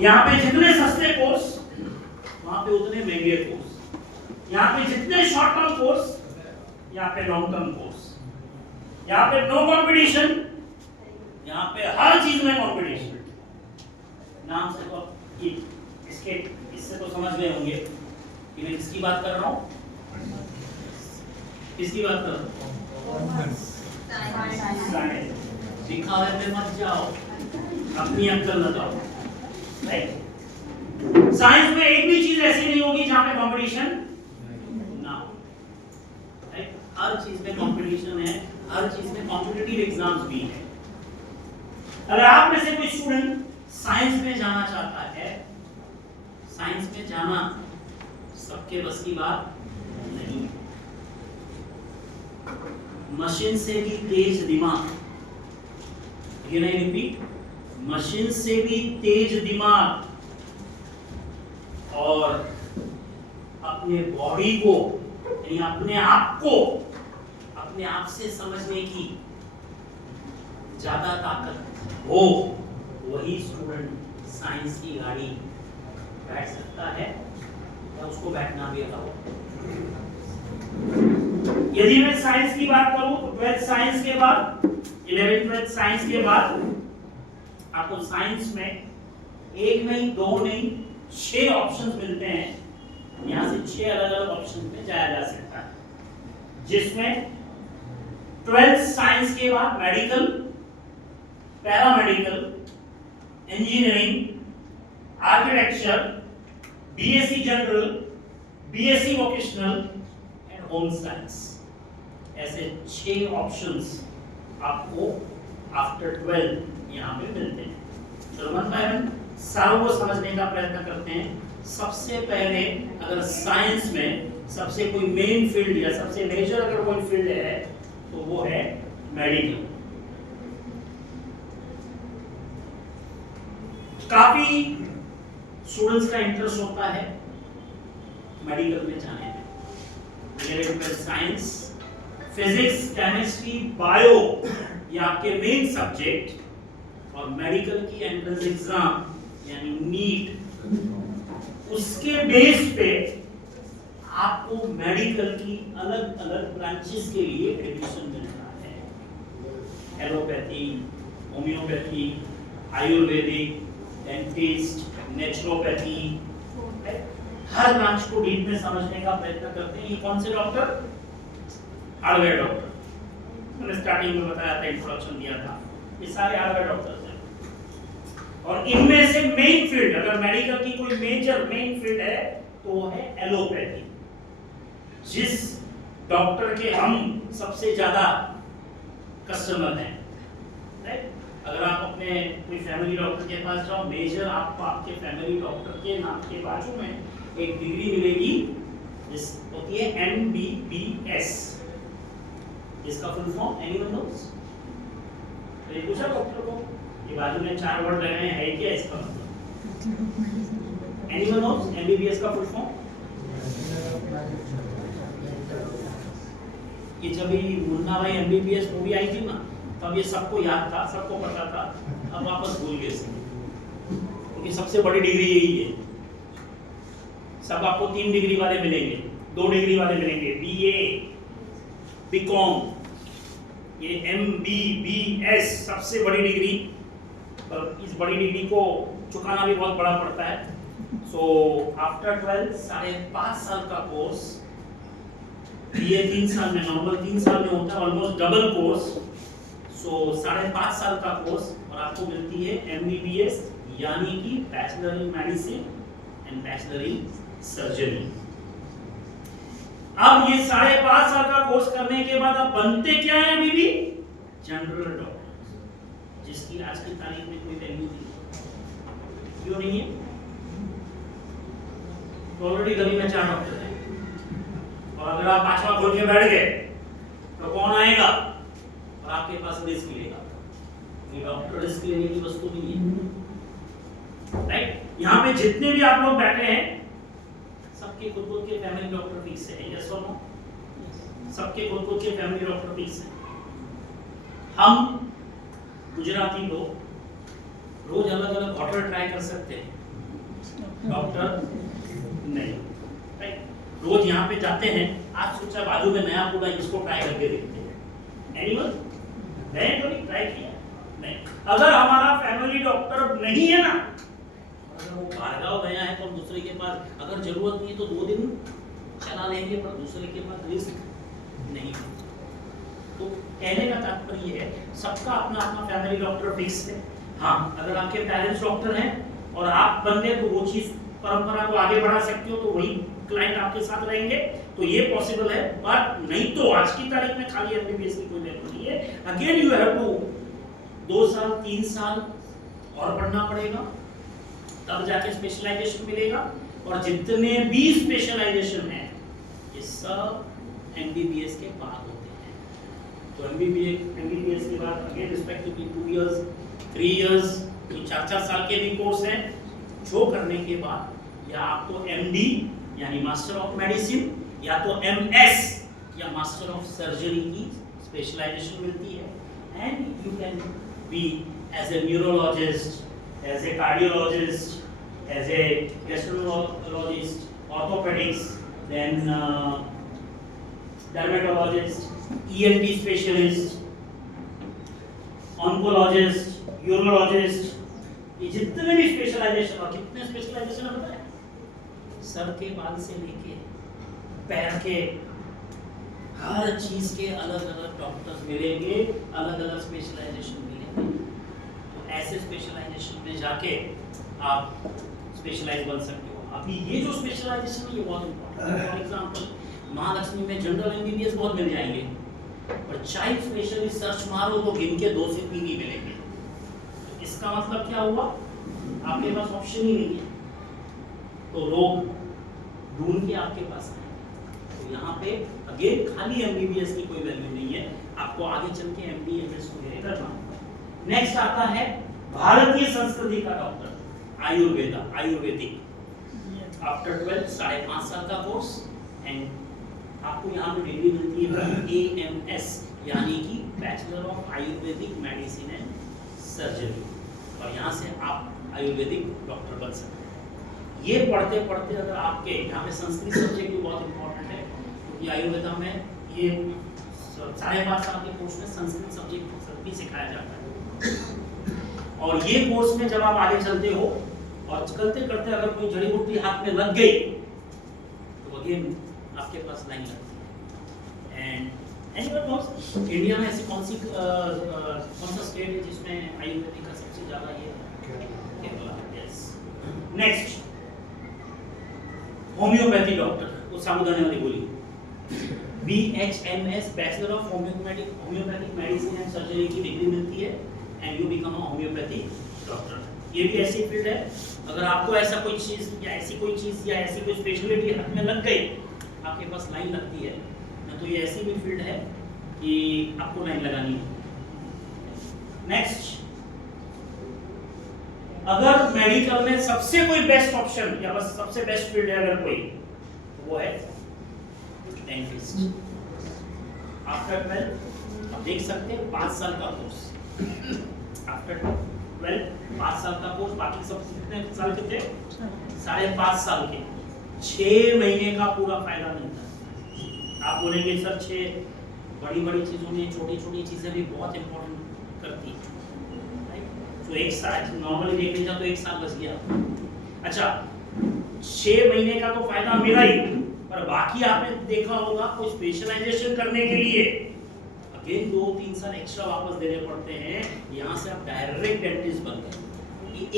यहाँ पे जितने सस्ते कोर्स वहां पे उतने महंगे कोर्स, यहाँ पे जितने शॉर्ट टर्म कोर्स यहाँ पे लॉन्ग टर्म कोर्स, यहाँ पे नो कंपटीशन, यहाँ पे हर चीज में कंपटीशन। नाम से तो इससे तो समझ गए होंगे कि मैं किसकी बात कर रहा हूँ, किसकी बात कर रहा हूँ। दिखावे पे मत जाओ, अपनी अक्ल लगाओ। राइट, साइंस में एक भी चीज ऐसी नहीं होगी जहां पे कंपटीशन ना हो। राइट, हर चीज में कंपटीशन है, हर चीज में कॉम्पिटिटिव एग्जाम्स भी है। अगर आप में से कोई स्टूडेंट साइंस में जाना चाहता है, साइंस में जाना सबके बस की बात नहीं। मशीन से भी तेज दिमाग, ये नहीं रिपीट, मशीन से भी तेज दिमाग और अपने बॉडी को यानी अपने आप को अपने आप से समझने की ज्यादा ताकत हो, वही स्टूडेंट साइंस की गाड़ी बैठ सकता है या उसको बैठना भी अलाउ। यदि मैं साइंस की बात करूं तो 12th साइंस के बाद 11th 12th साइंस के बाद आपको साइंस में एक नहीं, दो नहीं, 6 ऑप्शंस मिलते हैं। यहां से 6 अलग अलग ऑप्शन में जाया जा सकता है, जिसमें 12th साइंस के बाद medical, paramedical, engineering, architecture, BSc general, BSc vocational and home science, ऐसे 6 ऑप्शंस आपको आफ्टर 12 यहाँ पे मिलते हैं। चलो वन बाय वन सारों को समझने का प्रयत्न करते हैं। सबसे पहले अगर साइंस में सबसे कोई मेन फील्ड या सबसे मेजर अगर कोई फील्ड है तो वो है मेडिकल। काफी स्टूडेंट्स का इंटरेस्ट होता है मेडिकल में जाने में। साइंस, फिजिक्स, केमिस्ट्री, बायो ये आपके मेन सब्जेक्ट, और मेडिकल की एंट्रेंस एग्जाम यानी नीट, उसके बेस पे आपको मेडिकल की अलग अलग ब्रांचेस के लिए एडमिशन मिलता है। Allopathy, homeopathy, ayurvedic, dentist, naturopathy, हर ब्रांच को डीप में समझने का प्रयत्न करते हैं। ये कौन से डॉक्टर? हार्डवेयर डॉक्टर, मैंने स्टार्टिंग में बताया था, इंट्रोडक्शन दिया था, ये सारे हार्डवेयर डॉक्टर्स हैं। और इनमें से मेन फील्ड अगर मेडिकल की कोई मेजर मेन फील्ड है तो वो है एलोपैथी, जिस डॉक्टर के हम सबसे ज्यादा कस्टमर हैं। राइट, अगर आप अपने कोई फैमिली डॉक्टर के पास जाओ, मेजर आपको आपके फैमिली डॉक्टर के नाम के बाजू में एक डिग्री मिलेगी जिस होती है MBBS, जिसका फुल फॉर्म एनीवन नोस? तो ये पूछा डॉक्टर को, ये बाजू में 4 वर्ड लगे हैं, है क्या इसका मतलब? एनीवन नोस MBBS का फुल फॉर्म? ये जब भी मुन्ना भाई MBBS मूवी आई थी ना, तब ये सबको याद था, सबको पता था, अब वापस भूल गए इसको, क्योंकि सबसे बड़ी डिग्री यही है। सब आपको 3 डिग्री वाले मिलेंगे, 2 डिग्री वाले मिलेंगे, BA, BCom, ये MBBS सबसे बड़ी डिग्री, पर इस बड़ी डिग्री को चुकाना भी बहुत बड़ा पड़ता है। सो आफ्टर 12 5.5 साल का कोर्स, BA 3 साल में, नॉर्मल 3 साल में होता है, ऑलमोस्ट डबल कोर्स। सो 5.5 साल का कोर्स और आपको मिलती है MBBS, यानी कि bachelor in medicine and bachelor in surgery. अब ये 5.5 साल का कोर्स करने के बाद आप बनते क्या है? अभी भी जनरल डॉक्टर, जिसकी आज की तारीख में कोई वैल्यू नहीं। क्यों नहीं है? तो ऑलरेडी गली में 4 डॉक्टर हैं, और अगर आप 5वां खोल के बैठ गए तो कौन आएगा और आपके पास रिस्क लेगा? ये डॉक्टर रिस्क लेने की वस्तु नहीं है। राइट, यहाँ पे जितने भी आप लोग बैठे हैं सबके खुद खुद के फैमिली डॉक्टर फिक्स है, यस और नो? सबके खुद खुद के फैमिली डॉक्टर फिक्स है। हम गुजराती लोग रोज अलग अलग होटल ट्राई कर सकते हैं, डॉक्टर नहीं, राइट। रोज यहाँ पे जाते हैं, आज सोचा बाजू में नया पूरा इसको ट्राई करके देखते हैं। एनीवन नहीं ट्राई किया नहीं। अगर हमारा फैमिली डॉक्टर नहीं है ना, अगर वो भागगांव गया है तो हम दूसरे के पास, अगर जरूरत नहीं है तो 2 दिन चला लेंगे, पर दूसरे के पास रिस्क नहीं। तो कहने का तात्पर्य है सबका अपना अपना फैमिली डॉक्टर फिक्स है। हाँ, अगर आपके पेरेंट्स डॉक्टर हैं और आप बंदे तो वो चीज परंपरा को आगे बढ़ा सकते हो, तो वही क्लाइंट आपके साथ रहेंगे, तो ये पॉसिबल है। बट नहीं तो आज की तारीख में खाली एमबीबीएस की कोई वैल्यू नहीं है। अगेन यू हैव टू 2 साल 3 साल और पढ़ना पड़ेगा, तब जाके स्पेशलाइजेशन मिलेगा। और जितने भी स्पेशलाइजेशन है ये सब एमबीबीएस के बाद होते हैं। तो एमबीबीएस के बाद अगेन रिस्पेक्टिवली 2 इयर्स 3 इयर्स, तो 4-4 साल के भी कोर्स हैं, जो करने के बाद या आपको एमडी यानी मास्टर ऑफ मेडिसिन, या तो एमएस या मास्टर ऑफ सर्जरी की स्पेशलाइजेशन मिलती है। And you can be as a neurologist, as a cardiologist, as a gastroenterologist, orthopedics, then dermatologist, ENT specialist, oncologist, urologist, ये जितने भी स्पेशलाइजेशन, और कितने स्पेशलाइजेशन है पता है? सर के बाल से लेके पैर के हर चीज के अलग अलग डॉक्टर्स मिलेंगे, अलग अलग स्पेशलाइजेशन मिलेंगे। तो ऐसे स्पेशलाइजेशन में जाके आप स्पेशलाइज बन सकते हो। अभी ये जो स्पेशलाइजेशन है ये बहुत इंपॉर्टेंट है। फॉर एग्जांपल महालक्ष्मी में जनरल एमबीबीएस बहुत मिल जाएंगे, पर चाइल्ड स्पेशलिस्ट सर्च मारो तो गिन के 2 से 3 ही मिलेंगे। तो इसका मतलब क्या हुआ? आपके पास ऑप्शन ही नहीं है, तो लोग ढूंढ के आपके पास आए। तो यहाँ पे अगेन खाली एमबीबीएस की कोई वैल्यू नहीं है, आपको आगे चल के एमडी एमएस वगैरह करना। नेक्स्ट आता है भारतीय संस्कृति का डॉक्टर, आयुर्वेदा, आयुर्वेदिक। आफ्टर 12 5.5 साल का कोर्स, एंड आपको यहाँ पे डिग्री मिलती है BAMS, यानी कि bachelor of Ayurvedic medicine and surgery, और यहाँ से आप आयुर्वेदिक डॉक्टर बन सकते हैं। ये पढ़ते पढ़ते अगर आपके यहाँ पे संस्कृत सब्जेक्ट भी बहुत इंपॉर्टेंट है, क्योंकि आयुर्वेदा में ये 5.5 साल के कोर्स में संस्कृत सब्जेक्ट भी सिखाया जाता है। और ये कोर्स में जब आप आगे चलते हो और चलते करते अगर कोई जड़ी बूटी हाथ में लग गई तो अगेन आपके पास लाइन लगती है। एंड एनीवन नोस इंडिया में ऐसी कौन सा स्टेट है जिसमें आयुर्वेदिक का सबसे ज्यादा ये Kerala? Yes. Next homeopathy doctor, वो साबुदाने वाली गोली, BHMS, bachelor of homeopathic medicine and surgery की डिग्री मिलती है, and you become a homeopathy doctor. ये भी ऐसी फील्ड है, अगर आपको ऐसा कोई चीज या ऐसी कोई स्पेशलिटी हाथ में लग गई, आपके पास लाइन लगती है ना, तो ये ऐसी भी फील्ड है कि आपको लाइन लगानी है। नेक्स्ट, अगर मेडिकल में सबसे कोई बेस्ट ऑप्शन या बस सबसे बेस्ट फील्ड है अगर कोई, तो वो है डेंटिस्ट। आफ्टर 12 आप देख सकते हैं 5 साल का कोर्स, आफ्टर 12 5 साल का कोर्स, बाकी सब कितने साल के थे? 5.5 साल के। 6 महीने का पूरा फायदा मिलता है। आप बोलेंगे सर 6 बड़ी चीजों में छोटी चीजें भी बहुत इंपॉर्टेंट करती है, तो 1 साल नॉर्मली देख लीजिए तो 1 साल बच गया। अच्छा, 6 महीने का तो फायदा मिला ही, पर बाकी आपने देखा होगा कोई स्पेशलाइजेशन करने के लिए अगेन 2-3 साल एक्स्ट्रा वापस देने पड़ते हैं। यहाँ से आप डायरेक्ट डेंटिस्ट बन गए।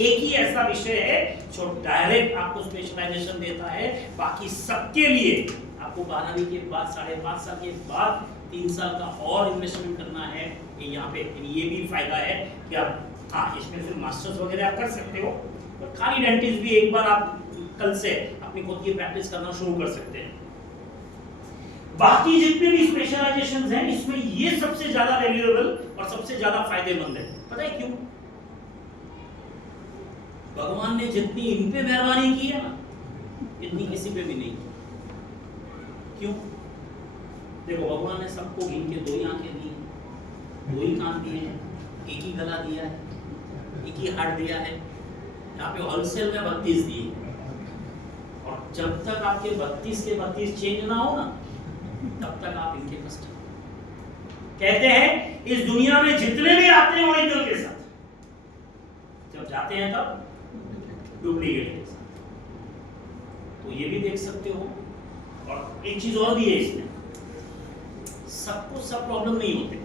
एक ही ऐसा विषय है जो डायरेक्ट आपको स्पेशलाइजेशन देता है, बाकी सबके लिए आपको 12वीं के बाद 5.5 साल के बाद 3 साल का और इन्वेस्टमेंट करना है। यहाँ पे ये भी फायदा है कि आप इसमें फिर मास्टर्स वगैरह आप कर सकते हो, और खाली डेंटिस्ट भी एक बार आप कल से अपनी खुद की प्रैक्टिस करना शुरू कर सकते हैं। बाकी जितने भी स्पेशलाइजेशंस हैं, इसमें ये सबसे ज्यादा वैल्यूएबल और सबसे ज्यादा फायदेमंद है। पता है क्यों? भगवान ने जितनी इन पे मेहरबानी की है ना, इतनी किसी पे भी नहीं की। क्यों? देखो, भगवान ने सबको गिन के 2 ही आंखें दी, 2 ही कान दिए हैं, एक ही गला दिया है, एक ही हार्ट दिया है यहाँ पे होलसेल में 32 दिए, और जब तक आपके 32 के 32 चेंज ना हो ना, तब तक आप इनके कस्टमर। कहते हैं इस दुनिया में जितने भी आते हैं ओरिजिनल के साथ, जब जाते हैं तब डुप्लीकेट के साथ। तो ये भी देख सकते हो। और एक चीज और भी है इसमें, सबको सब प्रॉब्लम नहीं होते,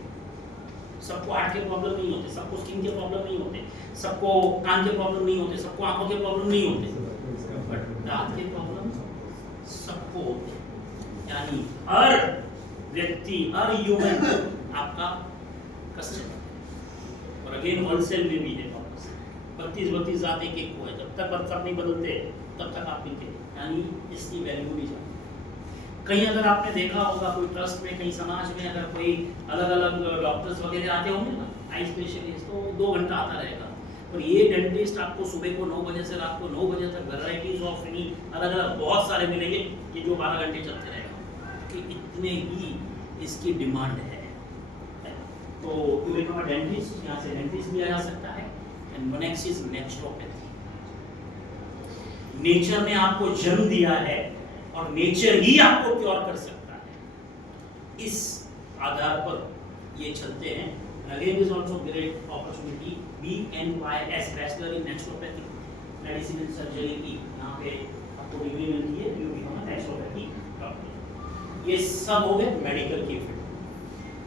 सबको हार्ट के प्रॉब्लम नहीं होते, सबको स्किन के प्रॉब्लम नहीं होते, सबको कान के प्रॉब्लम नहीं होते, सबको आंखों के प्रॉब्लम नहीं होते, बट दांत के प्रॉब्लम सबको होते। यानी हर व्यक्ति, हर ह्यूमन आपका कस्टमर। और अगेन होलसेल में भी है 32 दांत एक को है, जब तक सब नहीं बदलते तब तक आप इनके, यानी इसकी वैल्यू नहीं जाती। कहीं अगर आपने देखा होगा कोई ट्रस्ट में, कहीं समाज में अगर कोई अलग अलग डॉक्टर्स वगैरह आते होंगे ना, आई स्पेशलिस्ट, तो 2 घंटा आता रहेगा। और ये डेंटिस्ट आपको सुबह को 9 बजे से रात को 9 बजे तक वैरायटीज ऑफ एनी अलग अलग बहुत सारे मिलेंगे कि जो 12 घंटे चलते रहेगा, कि इतने ही इसकी डिमांड है। तो टू बिकम अ डेंटिस्ट, यहाँ से डेंटिस्ट भी आ जा सकता है। And next is naturopathy. Nature ने आपको जन्म दिया है और नेचर ही आपको क्योर कर सकता है, इस आधार पर ये चलते हैं। Again is also great opportunity, BNYS bachelor in naturopathy medicine and surgery की यहाँ पे आपको डिग्री मिलती है, जो भी हम नेचुरोपैथी डॉक्टर। ये सब हो गए मेडिकल की फील्ड।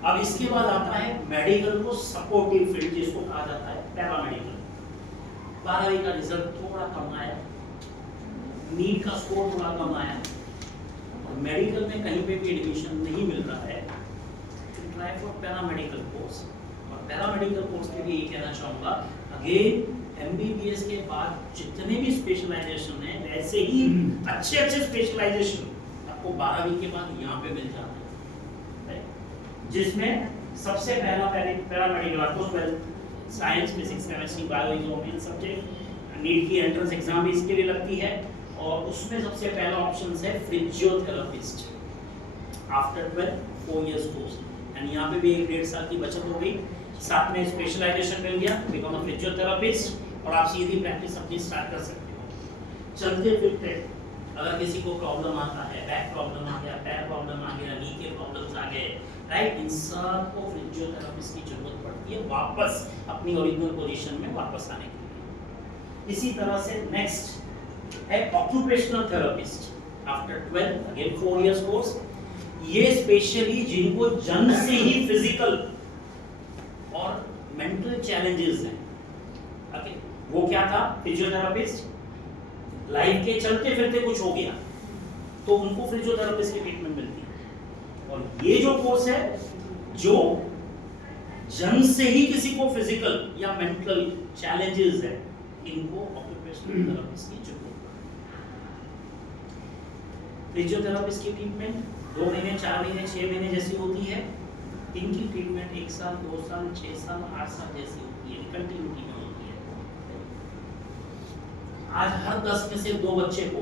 अब इसके बाद आता है मेडिकल को सपोर्टिव फील्ड, जिसको कहा जाता है पैरामेडिकल। 12वीं का रिजल्ट थोड़ा कम आया, नीट का स्कोर थोड़ा कम आया, और मेडिकल में कहीं पे भी एडमिशन नहीं मिल रहा है, तो ट्राई फॉर पैरामेडिकल कोर्स। और पैरामेडिकल कोर्स के लिए ये कहना चाहूँगा, अगेन MBBS के बाद जितने भी स्पेशलाइजेशन है, वैसे ही अच्छे स्पेशलाइजेशन आपको 12वीं के बाद यहाँ पे मिल जाते हैं, जिसमें सबसे पहला पैरामेडिकल आपको science, physics, chemistry, biology, main subject. NEET की एंट्रेंस एग्जाम भी इसके लिए लगती है, और उसमें सबसे पहला ऑप्शन है physiotherapist after 12 4 years course. And यहाँ पे भी 1.5 साल की बचत हो गई, साथ में स्पेशलाइजेशन मिल गया, बिकम अ फिजियोथेरेपिस्ट, और आप सीधी प्रैक्टिस अपनी स्टार्ट कर सकते हो। चलते फिरते अगर किसी को प्रॉब्लम आता है, बैक प्रॉब्लम आ गया, पैर प्रॉब्लम आ गया, नी के प्रॉब्लम्स आ गए, राइट, इन सब को फिजियोथेरेपिस्ट की जरूरत पड़ती है वापस अपनी ओरिजिनल पोजीशन में वापस आने के लिए। इसी तरह से नेक्स्ट है occupational therapist after 12 again 4 years course. ये स्पेशली जिनको जन्म से ही फिजिकल और मेंटल चैलेंजेस हैं, ओके, वो क्या था, फिजियोथेरेपिस्ट। लाइफ के चलते फिरते कुछ हो गया तो उनको फिजियोथेरेपिस्ट की ट्रीटमेंट मिलती है। और ये जो कोर्स है, जो जन्म से ही किसी को फिजिकल या मेंटल चैलेंजेस है, इनको ऑक्यूपेशनल थेरेपिस्ट की जरूरत है। फिजियोथेरेपिस्ट की ट्रीटमेंट 2 महीने, 4 महीने, 6 महीने जैसी होती है। इनकी ट्रीटमेंट 1 साल, 2 साल, 6 साल, 8 साल जैसी होती है, कंटिन्यूटी में होती है। आज हर 10 में से 2 बच्चे को,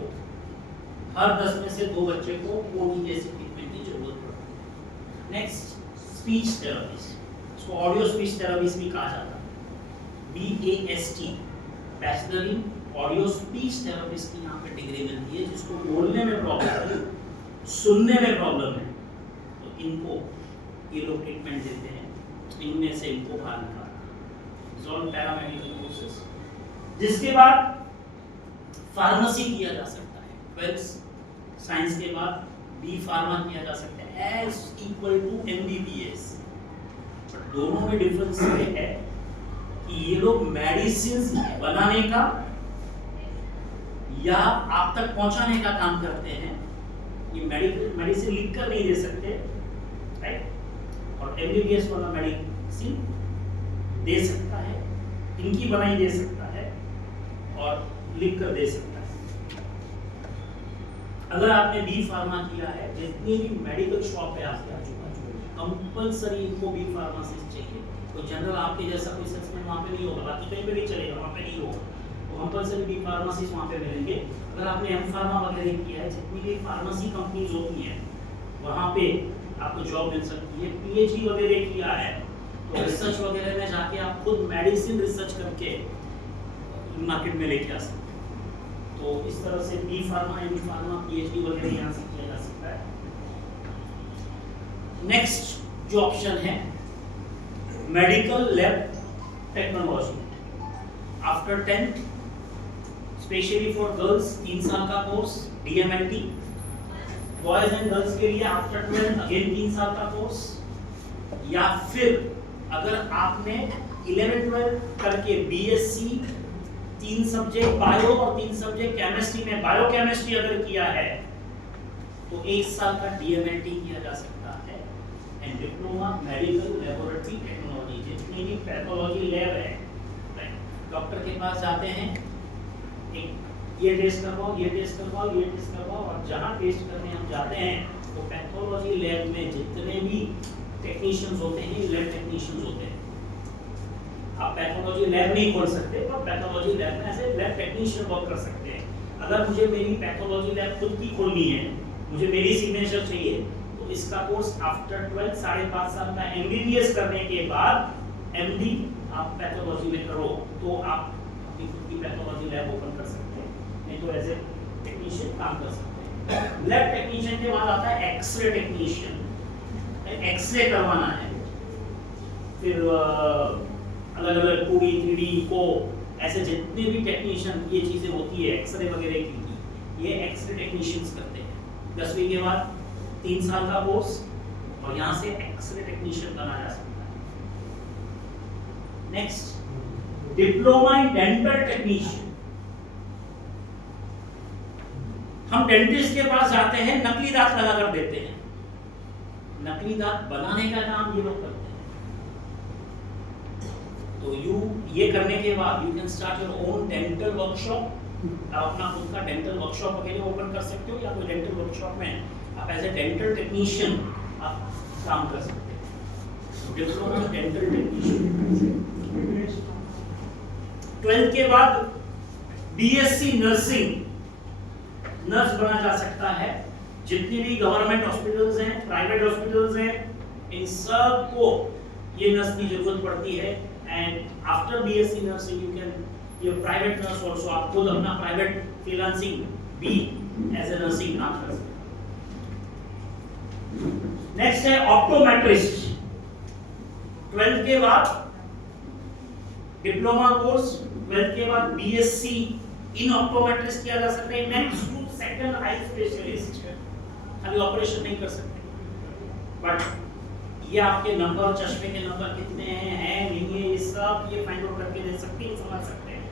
हर 10 में से 2 बच्चे को कोई जैसी ट्रीटमेंट की जरूरत पड़ती है। नेक्स्ट स्पीच थेरेपिस्ट, इसको ऑडियो स्पीच थेरेपिस्ट भी कहा जाता है। BAST bachelor in audio speech therapist की यहाँ पे डिग्री मिलती है। जिसको बोलने में प्रॉब्लम है, सुनने में प्रॉब्लम है, तो इनको ये लोग ट्रीटमेंट देते हैं। इनमें से इनको बाहर निकालना, पैरामेडिकल कोर्सेस। जिसके बाद फार्मेसी किया जा सकता है, 12 साइंस के बाद B फार्मा किया जा सकता है as equal to MBBS। But दोनों में डिफरेंस ये है कि ये लोग मेडिसिन बनाने का या आप तक पहुंचाने का काम करते हैं। ये मेडिसिन लिख कर नहीं दे सकते, राइट, और MBBS वाला मेडिसिन दे सकता है, इनकी बनाई दे सकता है और लिख कर दे सकता है। अगर आपने B फार्मा किया है, जितनी भी मेडिकल शॉप है आपके आजू-बाजू, कंपलसरी इनको B फार्मासिस्ट चाहिए। तो जनरल आपके जैसा कोई सेल्समैन वहाँ पे नहीं होगा, बाकी कहीं पे भी चलेगा, वहाँ पे नहीं होगा, तो कंपलसरी B फार्मासिस्ट वहाँ पे मिलेंगे। अगर आपने M फार्मा वगैरह किया है, जितनी भी फार्मेसी कंपनीज होती हैं वहाँ पे आपको जॉब मिल सकती है। PhD वगैरह किया है तो रिसर्च वगैरह में जाके आप खुद मेडिसिन रिसर्च करके मार्केट में लेके आ सकते हैं। तो इस तरह से B pharma, M pharma, PhD वगैरह यहाँ से किया जा सकता है। नेक्स्ट जो ऑप्शन है medical lab technology, after 10th specially for girls 3 साल का course DMLT, boys and girls के लिए आफ्टर 12 अगेन 3 साल का कोर्स, या फिर अगर आपने 11-12 करके BSc 3 सब्जेक्ट बायो और 3 सब्जेक्ट केमिस्ट्री में बायोकेमिस्ट्री अगर किया है तो 1 साल का DMLT किया जा सकता है। And diploma medical laboratory technology, जितनी भी पैथोलॉजी लैब है, डॉक्टर के पास जाते हैं, एक ये टेस्ट करवाओ, ये टेस्ट करवाओ, ये टेस्ट करवाओ, और जहाँ टेस्ट करने हम जाते हैं तो पैथोलॉजी लैब में जितने भी टेक्नीशियंस होते हैं, लैब टेक्नीशियंस होते हैं। आप पैथोलॉजी लैब नहीं खोल सकते, पर पैथोलॉजी लैब में ऐसे लैब टेक्नीशियन वर्क कर सकते हैं। अगर मुझे मेरी पैथोलॉजी लैब खुद की खोलनी है, मुझे मेरी सिग्नेचर चाहिए, तो इसका कोर्स आफ्टर 12 5.5 साल का MBBS करने के बाद MD आप पैथोलॉजी में करो तो आप अपनी खुद की पैथोलॉजी लैब ओपन कर सकते हैं, नहीं तो एज ए टेक्नीशियन काम कर सकते हैं। लैब टेक्नीशियन के बाद आता है एक्सरे टेक्नीशियन, एक्सरे करवाना है, फिर अलग अलग 2D 3D को ऐसे जितने भी टेक्नीशियन ये चीजें होती है एक्सरे वगैरह की, ये एक्सरे टेक्नीशियंस करते हैं। 10वीं के बाद 3 साल का कोर्स और यहाँ से एक्सरे टेक्नीशियन बना जा सकता है। Next diploma in dental technician, हम डेंटिस्ट के पास जाते हैं, नकली दांत लगा कर देते हैं, नकली दांत बनाने का काम ये लोग करते हैं। तो ये करने के बाद you can start your own dental workshop, आप अपना खुद का डेंटल वर्कशॉप वगैरह ओपन कर सकते हो, या कोई डेंटल वर्कशॉप में आप एज ए डेंटल टेक्नीशियन आप काम कर सकते हैं। Diploma dental technician. 12th के बाद BSc नर्सिंग, नर्स बना जा सकता है। जितनी भी गवर्नमेंट हॉस्पिटल्स हैं, प्राइवेट हॉस्पिटल्स हैं, इन सब को ये नर्स की जरूरत पड़ती है। And after BSc nursing you can ये प्राइवेट नर्स ऑल्सो, आप खुद अपना प्राइवेट फ्रीलांसिंग भी एज ए नर्सिंग काम कर सकते हैं। नेक्स्ट है ऑप्टोमेट्रिस्ट। 12th के बाद डिप्लोमा कोर्स, 12th के बाद BSc इन ऑप्टोमेट्रिस्ट किया जा सकता है। Next to second eye specialist, खाली ऑपरेशन नहीं कर सकते, बट ये आपके नंबर, चश्मे के नंबर कितने हैं नहीं है, ये सब ये फाइंड आउट करके दे सकते हैं, समझ सकते हैं।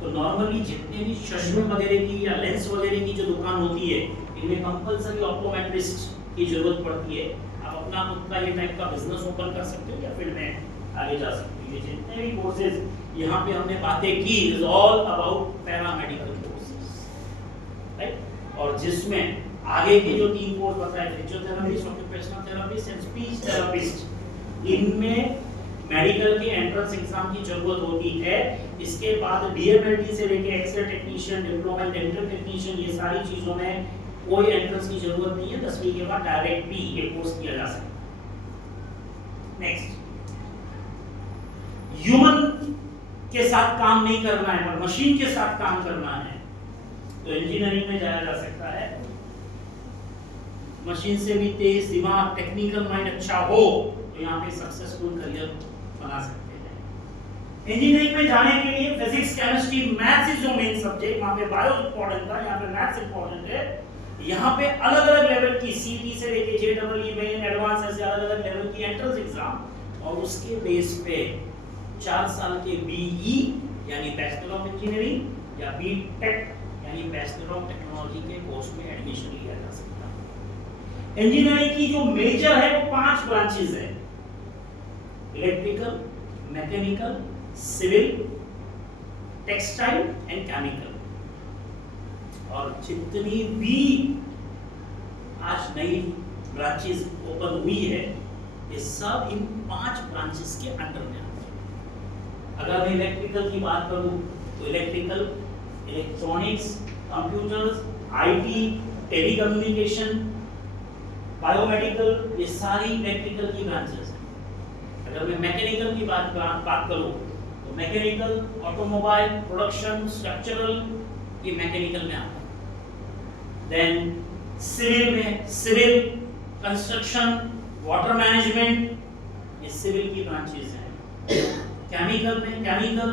तो नॉर्मली जितने भी चश्मे वगैरह की या लेंस वगैरह की जो दुकान होती है, इनमें कंपलसरी ऑप्टोमेट्रिस्ट की जरूरत पड़ती है। आप अपना खुद का ये टाइप का बिजनेस ओपन कर सकते हो या फिर में आगे जा सकते हो। ये जितने भी कोर्सेज यहाँ पे हमने बातें की is all about paramedical courses, right. और जिसमें आगे के जो 3 कोर्स बताए, physiotherapist, occupational therapist and speech therapist, इनमें मेडिकल के एंट्रेंस एग्जाम की जरूरत होती है। इसके बाद DMLT से लेके X ray technician, diploma in dental technician, ये सारी चीजों में कोई एंट्रेंस की जरूरत नहीं है। 10वीं के बाद डायरेक्ट भी ये कोर्स किया जा सकता है। नेक्स्ट, ह्यूमन के साथ काम नहीं करना है पर मशीन के साथ काम करना है, तो इंजीनियरिंग में जाया जा सकता है। मशीन से भी तेज दिमाग, टेक्निकल माइंड अच्छा हो तो यहाँ पे सक्सेसफुल करियर बना सकते हैं। इंजीनियरिंग में जाने के लिए फिजिक्स, केमिस्ट्री, मैथ्स इज जो मेन सब्जेक्ट, वहाँ पे बायो इंपॉर्टेंट था, यहाँ पे मैथ्स इंपॉर्टेंट है। यहाँ पे अलग अलग लेवल की CET से लेके JEE मेन, एडवांस, ऐसे अलग अलग लेवल की एंट्रेंस एग्जाम, और उसके बेस पे 4 साल के BE यानी बैचलर ऑफ इंजीनियरिंग या BTech यानी बैचलर ऑफ टेक्नोलॉजी के कोर्स में एडमिशन लिया जा सकता है। इंजीनियरिंग की जो मेजर है वो 5 ब्रांचेस है, electrical, mechanical, civil, textile and chemical. और जितनी भी आज नई ब्रांचेस ओपन हुई है, ये सब इन 5 ब्रांचेस के अंडर में आते हैं। अगर मैं इलेक्ट्रिकल की बात करूं तो electrical, electronics, computers, IT, telecommunication, biomedical, ये सारी इलेक्ट्रिकल की ब्रांचेस हैं। अगर मैं मैकेनिकल की बात करूं तो मैकेनिकल, ऑटोमोबाइल, प्रोडक्शन, स्ट्रक्चरल, ये मैकेनिकल में आता है। देन सिविल में सिविल, कंस्ट्रक्शन, वाटर मैनेजमेंट, ये सिविल की ब्रांचेस हैं। केमिकल में chemical,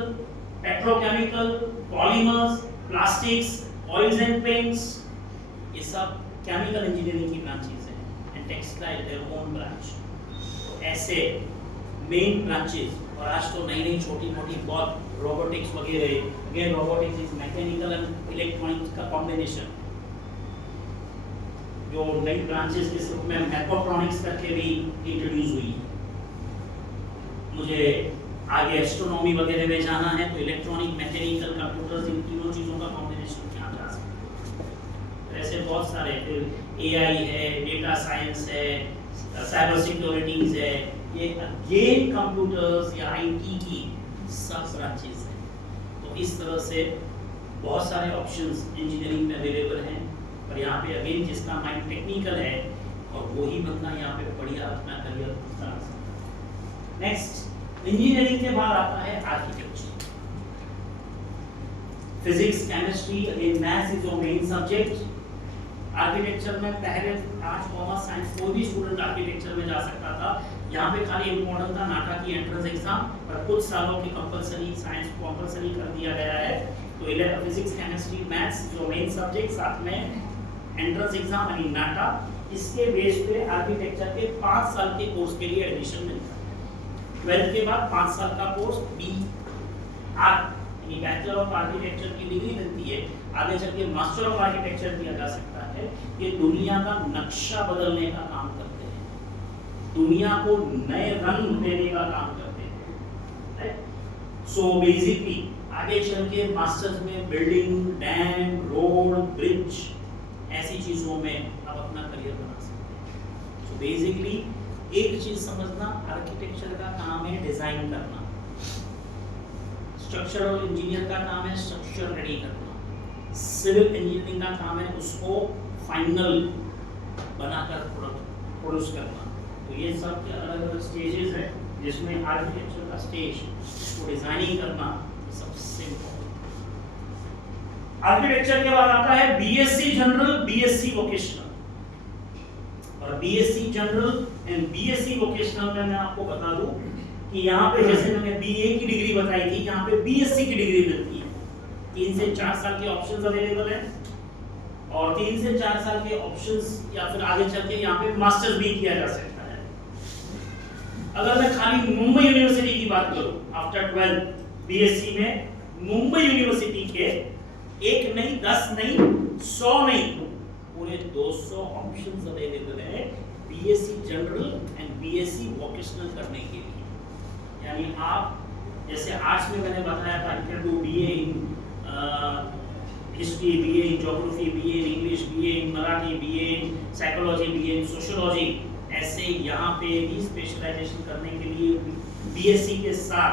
petrochemical, polymers, plastics, oils and paints, ये सब केमिकल इंजीनियरिंग की ब्रांचेस हैं। And textile their own branch. तो ऐसे मेन ब्रांचेस, और आज तो नई नई छोटी मोटी बहुत रोबोटिक्स वगैरह, again robotics is mechanical and electronics का कॉम्बिनेशन। जो नई ब्रांचेस के रूप में मैकोट्रॉनिक्स करके भी इंट्रोड्यूस हुई। मुझे आगे एस्ट्रोनॉमी वगैरह में जाना है तो इलेक्ट्रॉनिक, मैकेनिकल, कंप्यूटर्स, इन तीनों चीजों का कॉम्बिनेशन क्या जा सकता है। ऐसे बहुत सारे, फिर एआई है, डेटा साइंस है, साइबर सिक्योरिटीज है, ये अगेन कंप्यूटर्स या आईटी की सब ब्रांचेस हैं। तो इस तरह से बहुत सारे ऑप्शंस इंजीनियरिंग में अवेलेबल हैं। पर यहाँ पे अगेन जिसका माइंड टेक्निकल है और वही बंदा यहाँ पे बढ़िया अपना करियर बना सकता है। नेक्स्ट, इंजीनियरिंग के बाद आता है architecture. Physics, chemistry, again maths is your main subject. Architecture में पहले आर्ट्स, कॉमर्स, साइंस कोई भी स्टूडेंट आर्किटेक्चर में जा सकता था। यहाँ पे खाली इम्पोर्टेंट था नाटा की एंट्रेंस एग्जाम, पर कुछ सालों की कंपलसरी साइंस को कंपलसरी कर दिया गया है। तो फिजिक्स, केमिस्ट्री, मैथ्स जो मेन सब्जेक्ट, साथ में एंट्रेंस एग्जाम यानी नाटा, इसके बेस पे आर्किटेक्चर के 5 साल के कोर्स के लिए एडमिशन मिलता है। 12th के बाद 5 साल का कोर्स BAr यानी बैचलर ऑफ आर्किटेक्चर की डिग्री मिलती है। आगे चल के मास्टर ऑफ आर्किटेक्चर दिया जा सकता है। ये दुनिया का नक्शा बदलने का काम करते हैं, दुनिया को नए रंग देने का काम करते हैं। सो बेसिकली आगे चल के मास्टर्स में बिल्डिंग, डैम, रोड, ब्रिज, ऐसी चीजों में आप अपना करियर बना सकते हैं। सो बेसिकली एक चीज समझना, आर्किटेक्चर का काम है डिजाइन करना, स्ट्रक्चरल इंजीनियर का काम है स्ट्रक्चर रेडी करना, सिविल इंजीनियरिंग का काम है उसको फाइनल बनाकर प्रोड्यूस करना। तो ये सब के अलग अलग स्टेजेस है, जिसमें आर्किटेक्चर का स्टेज, उसको डिजाइनिंग करना सबसे इम्पोर्टेंट। आर्किटेक्चर के बाद आता है बीएससी जनरल, बीएससी वोकेशनल। और BSc general and BSc vocational में मैं आपको बता दूं कि यहाँ पे जैसे मैंने बीए की डिग्री बताई थी, यहाँ पे बीएससी की डिग्री मिलती है। 3 से 4 साल के ऑप्शंस अवेलेबल हैं, और 3 से 4 साल के ऑप्शंस या फिर आगे चल के यहाँ पे मास्टर्स भी किया जा सकता है। अगर मैं खाली मुंबई यूनिवर्सिटी की बात करूं, आफ्टर 12 बीएससी में मुंबई यूनिवर्सिटी के 1 नहीं, 10 नहीं, 100 नहीं, पूरे 200 ऑप्शंस अवेलेबल है BSc general and BSc vocational करने के लिए। यानी आप जैसे आर्ट्स में मैंने बताया था, you can do BA in history, BA in geography, BA in English, BA in Marathi, BA in psychology, BA in sociology. ऐसे यहाँ पे भी स्पेशलाइजेशन करने के लिए बीएससी के साथ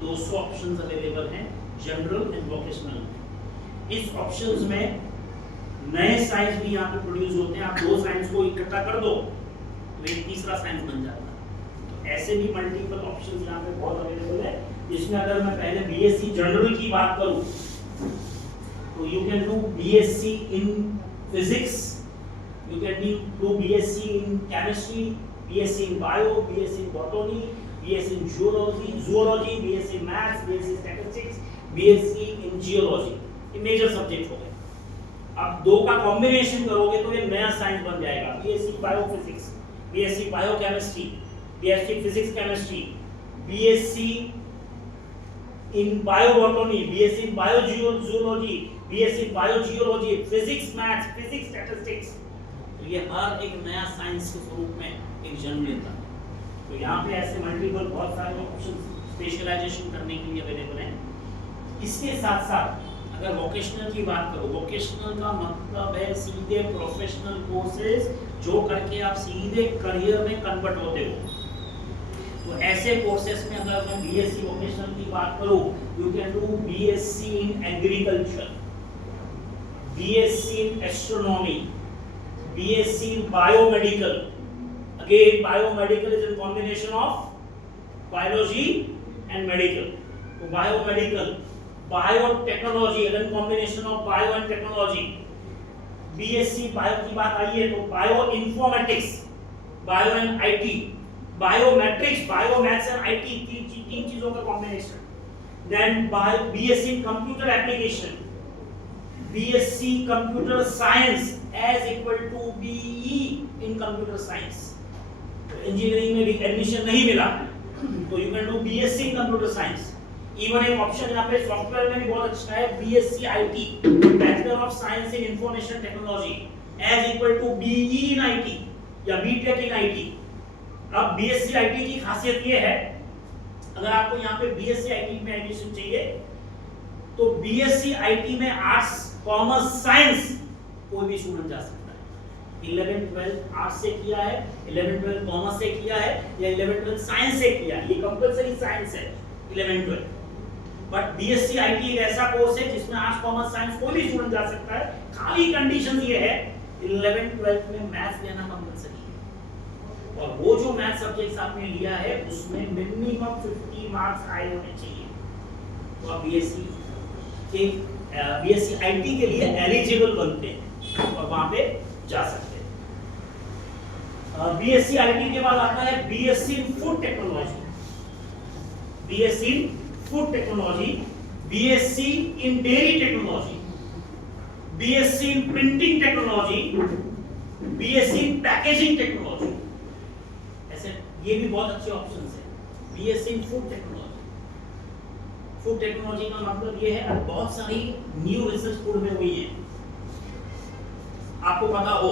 200 ऑप्शंस अवेलेबल हैं जनरल एंड वोकेशनल। इस ऑप्शंस में नए साइंस भी यहाँ पे प्रोड्यूस होते हैं। आप 2 साइंस को इकट्ठा कर दो तो एक तीसरा साइंस बन जाता है। तो ऐसे भी मल्टीपल ऑप्शंस यहाँ पे बहुत अवेलेबल है, जिसमें अगर मैं पहले बीएससी जनरल की बात करूँ तो you can do BSc in physics, you can do BSc in chemistry, BSc in bio, BSc in botany, BSc in zoology, BSc in maths, BSc in statistics, BSc in geology। ये major subject हो गए। अब 2 का combination करोगे तो ये नया science बन जाएगा। BSc biophysics, BSc biochemistry, BSc physics chemistry, BSc in biobotany, BSc in biozoology, BSc in biogeology, physics maths, physics statistics। तो ये हर एक नया साइंस के स्वरूप में एक जन्म लेता है। तो यहाँ पे ऐसे मल्टीपल बहुत सारे ऑप्शन स्पेशलाइजेशन करने के लिए अवेलेबल हैं। इसके साथ साथ अगर वोकेशनल की बात करो, वोकेशनल का मतलब है सीधे प्रोफेशनल कोर्सेज जो करके आप सीधे करियर में कन्वर्ट होते हो। तो ऐसे कोर्सेज में अगर मैं बीएससी वोकेशनल की बात करूं, you can do BSc in agriculture, BSc in astronomy, BSc in biomedical. Again, biomedical is a combination of biology and medical. तो biomedical, biotechnology, again combination of bio and technology. BSc bio की बात आई है तो bio informatics, bio and IT, biometrics, bio maths and IT, तीन चीजों का combination. Then BSc in computer application, BSc computer science as equal to BE in computer science. Engineering में admission नहीं मिला तो you can do BSc in computer science. Even एक option यहाँ पे सॉफ्टवेयर में भी बहुत अच्छा है, BSc IT, bachelor of science in information technology as equal to BE in IT या बीटेक इन आईटी। अब बीएससी आईटी की खासियत ये है, अगर आपको यहाँ पे बीएससी आईटी में एडमिशन चाहिए तो बीएससी आईटी में आर्ट्स, कॉमर्स, साइंस कोई भी स्टूडेंट जा सकता है। 11th-12th आर्ट्स से किया है, 11th-12th कॉमर्स से किया है या 11th-12th साइंस से किया है, ये कंपलसरी साइंस है 11th-12th। बट बीएससी आईटी एक ऐसा कोर्स है जिसमें आर्ट्स, कॉमर्स, साइंस कोई भी स्टूडेंट जा सकता है। खाली कंडीशन ये है 11th-12th में मैथ्स लेना कंपलसरी है और वो जो मैथ्स सब्जेक्ट्स आपने लिया है उसमें मिनिमम 50 मार्क्स आए होने चाहिए तो आप बीएससी आईटी के लिए एलिजिबल बनते हैं और वहां पे जा सकते हैं। बीएससी आईटी के बाद आता है BSc in food technology, BSc in food technology, BSc in dairy technology, BSc in printing technology, BSc in packaging technology. ऐसे ये भी बहुत अच्छे ऑप्शंस हैं। BSc in food technology, food technology का मतलब ये है बहुत सारी न्यू रिसर्च फूड में हुई है। आपको पता हो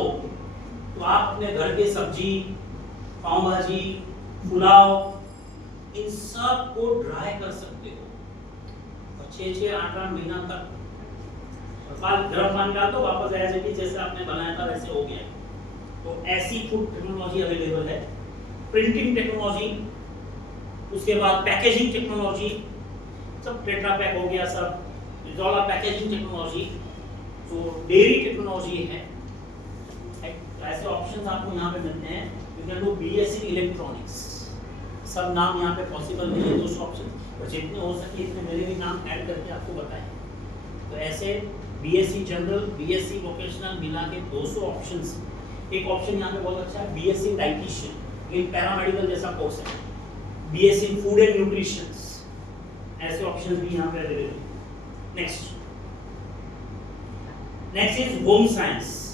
तो आप अपने घर के सब्जी, पाव भाजी, पुलाव, इन सब को ड्राई कर सकते हो और 6-8 महीना तक गर्म पानी डाल दो, वापस एज इट इज जैसे आपने बनाया था वैसे हो गया। तो ऐसी फूड टेक्नोलॉजी अवेलेबल है। प्रिंटिंग टेक्नोलॉजी, उसके बाद पैकेजिंग टेक्नोलॉजी, सब टेट्रा पैक हो गया, सब रिजॉल्व पैकेजिंग टेक्नोलॉजी, तो डेयरी टेक्नोलॉजी है। ऐसे ऑप्शंस आपको यहाँ पे मिलते हैं। You can do BSc electronics, सब नाम यहाँ पे पॉसिबल नहीं है 200 ऑप्शन, और जितने हो सके इतने मेरे भी नाम ऐड करके आपको बताएं। तो ऐसे बीएससी जनरल, बीएससी वोकेशनल मिला के 200 ऑप्शंस। एक ऑप्शन यहाँ पे बहुत अच्छा है, बीएससी डाइटिशियन, ये पैरामेडिकल जैसा कोर्स है। बीएससी फूड एंड न्यूट्रिशन, ऐसे ऑप्शंस भी यहाँ पे available. Next is home science.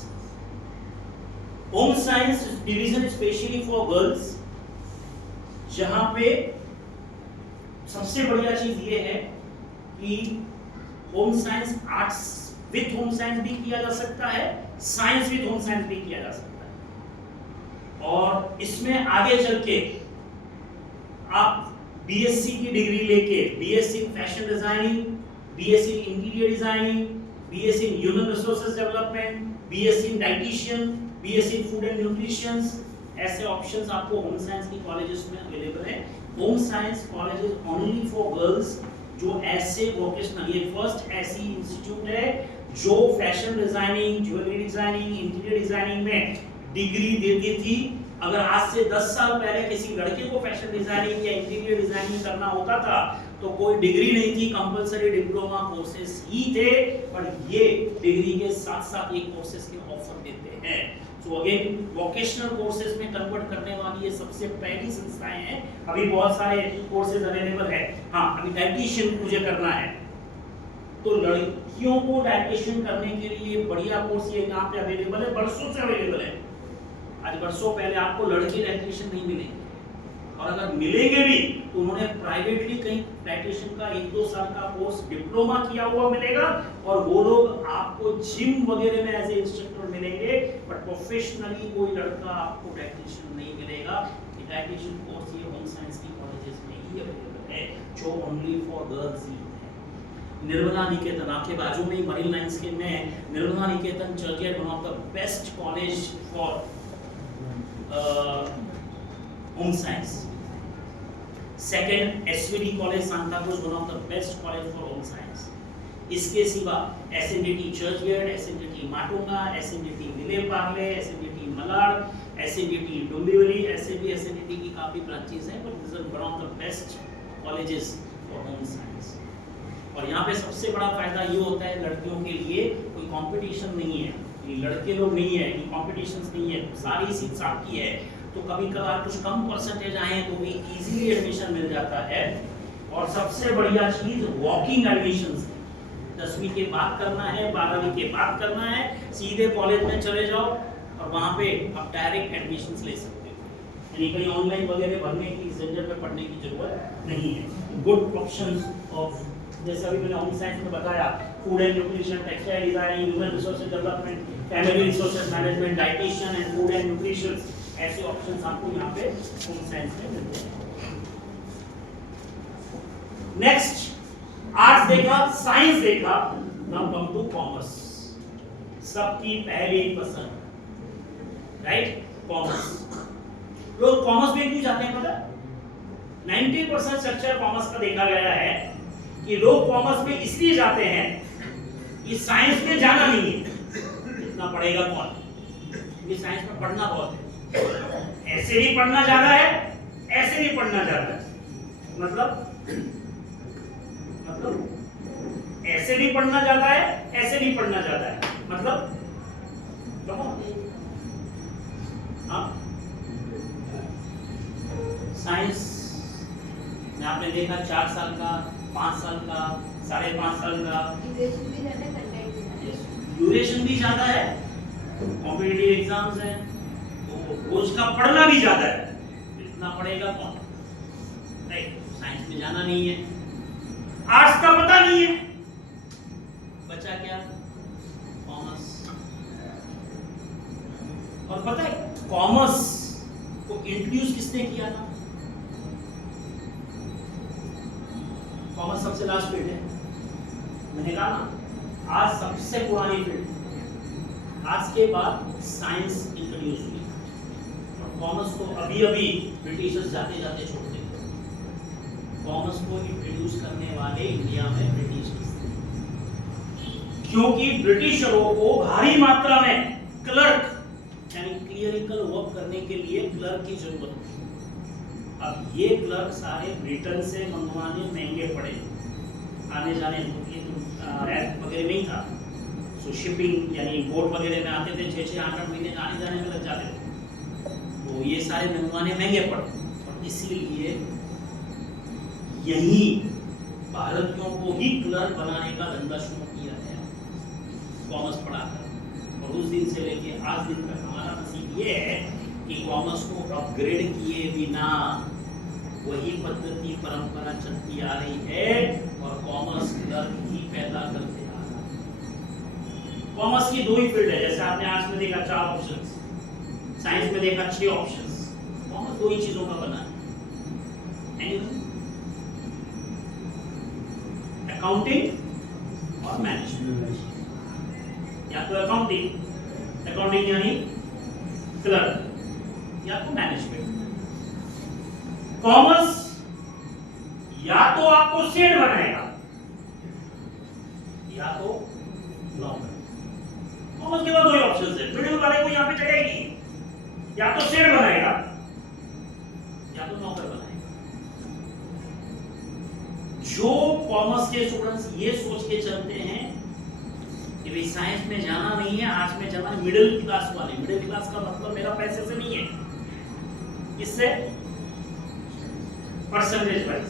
Home science division specially for girls, जहां पे सबसे बढ़िया चीज ये है कि home science arts with home science भी किया जा सकता है, साइंस विद होम साइंस भी किया जा सकता है। और इसमें आगे चल के आप बीएससी की डिग्री लेके BSc in fashion designing, BSc in interior designing, BSc in human resources development, BSc in dietitian, BSc in food and nutrition, ऐसे ऑप्शंस आपको होम साइंस की कॉलेजेस में अवेलेबल है। Home science colleges only for girls, जो ऐसे vocational, ये first ऐसी institute है जो fashion designing, jewellery designing, interior designing में डिग्री देती थी। अगर आज से 10 साल पहले किसी लड़के को फैशन डिजाइनिंग या इंटीरियर डिजाइनिंग करना होता था तो कोई डिग्री नहीं थी, कंपलसरी डिप्लोमा कोर्सेज ही थे, पर ये डिग्री के साथ साथ ये कोर्सेज के ऑफर देते हैं। सो अगेन वोकेशनल कोर्सेज में कन्वर्ट करने वाली ये सबसे पहली संस्थाएं हैं। अभी बहुत सारे कोर्सेज अवेलेबल है। हाँ, अभी डाइटिशियन मुझे करना है तो लड़कियों को डाइटिशियन करने के लिए बढ़िया कोर्स ये यहाँ पे अवेलेबल है, बरसों से अवेलेबल है। आज बरसों पहले आपको लड़के डाइटिशियन नहीं मिलेंगे, और अगर मिलेंगे भी तो उन्होंने प्राइवेटली कहीं डाइटिशियन का 1-2 साल का कोर्स डिप्लोमा किया हुआ मिलेगा, और वो लोग आपको जिम वगैरह में एज ए इंस्ट्रक्टर मिलेंगे, बट प्रोफेशनली कोई लड़का आपको डाइटिशियन नहीं मिलेगा। डाइटिशियन कोर्स ये होम साइंस की कॉलेजेस में ही अवेलेबल है, जो ओनली फॉर गर्ल्स ही है। निर्मला निकेतन आपके बाजू में ही मरीन लाइंस के में Nirmala Niketan church, one of the best college for home science. Second SVD college Santacruz, one of the best college for home science. इसके सिवा SNDT Churchgate, SNDT Matunga, SNDT Vile Parle, SNDT Malad, SNDT Dombivli, ऐसे भी एसएनडीटी की काफी ब्रांचेस हैं, but this is one of the best colleges for home science. और यहाँ पे सबसे बड़ा फायदा ये होता है लड़कियों के लिए कोई कंपटीशन नहीं है, ये लड़के लोग नहीं है, ये कंपटीशन नहीं है, सारी सीट्स आपकी है। तो कभी कभार कुछ कम परसेंटेज आए तो भी इजीली एडमिशन मिल जाता है। और सबसे बढ़िया चीज वॉकिंग एडमिशंस है। 10वीं के बाद करना है, 12वीं के बाद करना है, सीधे कॉलेज में चले जाओ और वहाँ पे आप डायरेक्ट एडमिशंस ले सकते हो, यानी कहीं ऑनलाइन वगैरह भरने की झंझट में पढ़ने की जरूरत नहीं है। गुड ऑप्शंस ऑफ, जैसे अभी मैंने होम साइंस में बताया, food and nutrition, textile designing, human resources development, family resources management, dietitian and food and nutrition, ऐसे ऑप्शंस आपको यहाँ पे होम साइंस में मिलते हैं। नेक्स्ट आर्ट्स देखा, साइंस देखा, नाउ कम टू कॉमर्स, सबकी पहली पसंद, राइट? कॉमर्स। लोग कॉमर्स में क्यों जाते हैं पता? 90% स्ट्रक्चर कॉमर्स का देखा गया है कि लोग कॉमर्स में इसलिए जाते हैं कि साइंस में जाना नहीं है, इतना पढ़ेगा कौन, क्योंकि साइंस में पढ़ना बहुत है, ऐसे भी पढ़ना ज्यादा है, ऐसे भी पढ़ना ज्यादा है, मतलब ऐसे भी पढ़ना ज्यादा है, ऐसे भी पढ़ना ज्यादा है, मतलब हाँ, साइंस में आपने देखा 4 साल का, 5 साल का, 5.5 साल का, ड्यूरेशन भी ज्यादा है, कॉम्पिटिटिव एग्जाम्स हैं, तो रोज का पढ़ना भी ज्यादा है, इतना पढ़ेगा कौन, राइट? साइंस में जाना नहीं है, आर्ट्स का पता नहीं है, बचा क्या? कॉमर्स। और पता है कॉमर्स को इंट्रोड्यूस किसने किया था? कॉमर्स सबसे लास्ट फील्ड है, मैंने कहा ना, आज सबसे पुरानी फील्ड, आज के बाद साइंस इंट्रोड्यूस हुई और कॉमर्स को अभी अभी ब्रिटिशर्स जाते जाते छोड़ देते। कॉमर्स को इंट्रोड्यूस करने वाले इंडिया में ब्रिटिशर्स थे, क्योंकि ब्रिटिशरों को भारी मात्रा में क्लर्क यानी क्लियरिकल वर्क करने के लिए क्लर्क की जरूरत थी। अब ये क्लर्क सारे ब्रिटेन से मंगवाने महंगे पड़े, आने जाने ऐप वगैरह नहीं था, सो शिपिंग यानी बोट वगैरह में आते थे, 6-8 महीने आने जाने में लग जाते थे, तो ये सारे मंगवाने महंगे पड़े। और इसीलिए यही भारतीयों को ही क्लर्क बनाने का धंधा शुरू किया गया कॉमर्स पढ़ाकर। और उस दिन से लेके आज दिन तक हमारा नसीब ये है कि कॉमर्स को अपग्रेड किए बिना वही पद्धति परंपरा चलती आ रही है और कॉमर्स क्लर्क ही पैदा करते आ रहा है। कॉमर्स की 2 ही फील्ड है, जैसे आपने आर्ट्स में देखा 4 ऑप्शंस, साइंस में देखा 6 ऑप्शंस, कॉमर्स 2 ही चीजों का बना है, अकाउंटिंग और मैनेजमेंट। या तो अकाउंटिंग यानी क्लर्क, या तो मैनेजमेंट। कॉमर्स या तो आपको सेठ बनाएगा या तो नौकर। कॉमर्स के बाद 2 ही ऑप्शन है, मिडिल वाले को यहां पे जगह ही नहीं, या तो सेठ बनाएगा या तो नौकर बनाएगा। जो कॉमर्स के स्टूडेंट्स ये सोच के चलते हैं कि भाई साइंस में जाना नहीं है, आर्ट्स में जाना, मिडिल क्लास वाले, मिडिल क्लास का मतलब मेरा पैसे से नहीं है, किससे? Percentage wise,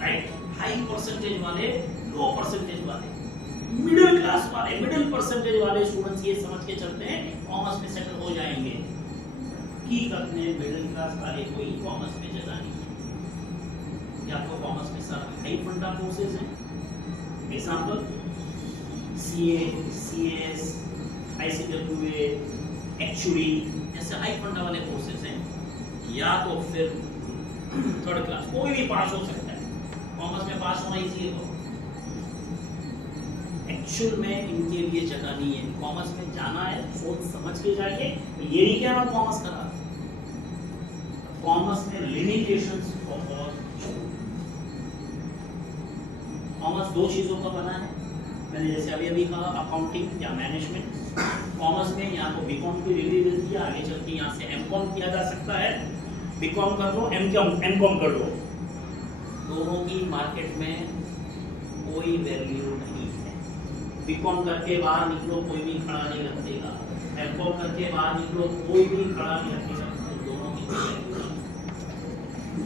right? High percentage वाले, लो परसेंटेज वाले, मिडिल क्लास वाले, मिडिल परसेंटेज वाले स्टूडेंट्स ये समझ के चलते हैं कॉमर्स में सेटल हो जाएंगे। की अपने मिडिल क्लास वाले को ही कॉमर्स में जगह नहीं है। या तो कॉमर्स में सारे हाई फंडा कोर्सेज हैं, example CA, CS, ICWA, actually, ऐसे हाई फंडा वाले कोर्सेज हैं। या तो फिर थर्ड क्लास, कोई भी पास हो सकता है, कॉमर्स में पास होना इजी है। तो एक्चुअल में इनके लिए जगह नहीं है, कॉमर्स में जाना है सोच समझ के जाइए। ये नहीं क्या मैं कॉमर्स करा, कॉमर्स में लिमिटेशंस बहुत। कॉमर्स 2 चीजों का बना है, मैंने जैसे अभी कहा, अकाउंटिंग या मैनेजमेंट। कॉमर्स में यहाँ को बीकॉम की डिग्री मिलती है, आगे चल के यहाँ से एमकॉम किया जा सकता है। बीकॉम कर लो, एमकॉम कर लो, दोनों की मार्केट में कोई वैल्यू नहीं है। बीकॉम करके बाहर निकलो कोई भी खड़ा नहीं रखेगा, एमकॉम करके बाहर निकलो कोई भी खड़ा नहीं रखेगा, तो दोनों की कोई वैल्यू नहीं।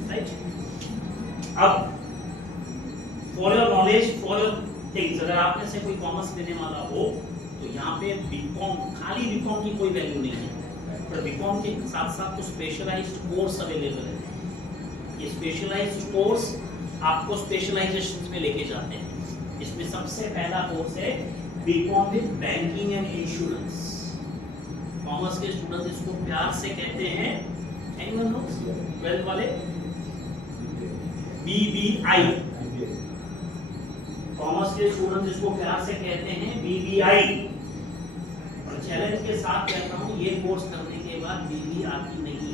राइट। अब for your knowledge, for your things, अगर आप में से कोई कॉमर्स लेने वाला हो तो यहाँ पे बीकॉम, खाली बीकॉम की कोई वैल्यू नहीं है, पर बीकॉम के साथ साथ तो स्पेशलाइज्ड कोर्स अवेलेबल है। ये स्पेशलाइज्ड कोर्स आपको स्पेशलाइजेशंस में लेके जाते हैं। इसमें सबसे पहला कोर्स है BCom with banking and insurance. Commerce के स्टूडेंट इसको प्यार से कहते हैं, एनीवन नोस, 12th वाले, बीबीआई। कॉमर्स के स्टूडेंट इसको प्यार से कहते हैं बीबीआई। और चैलेंज के साथ कहता हूं ये कोर्स करने के बाद बीबी आती नहीं।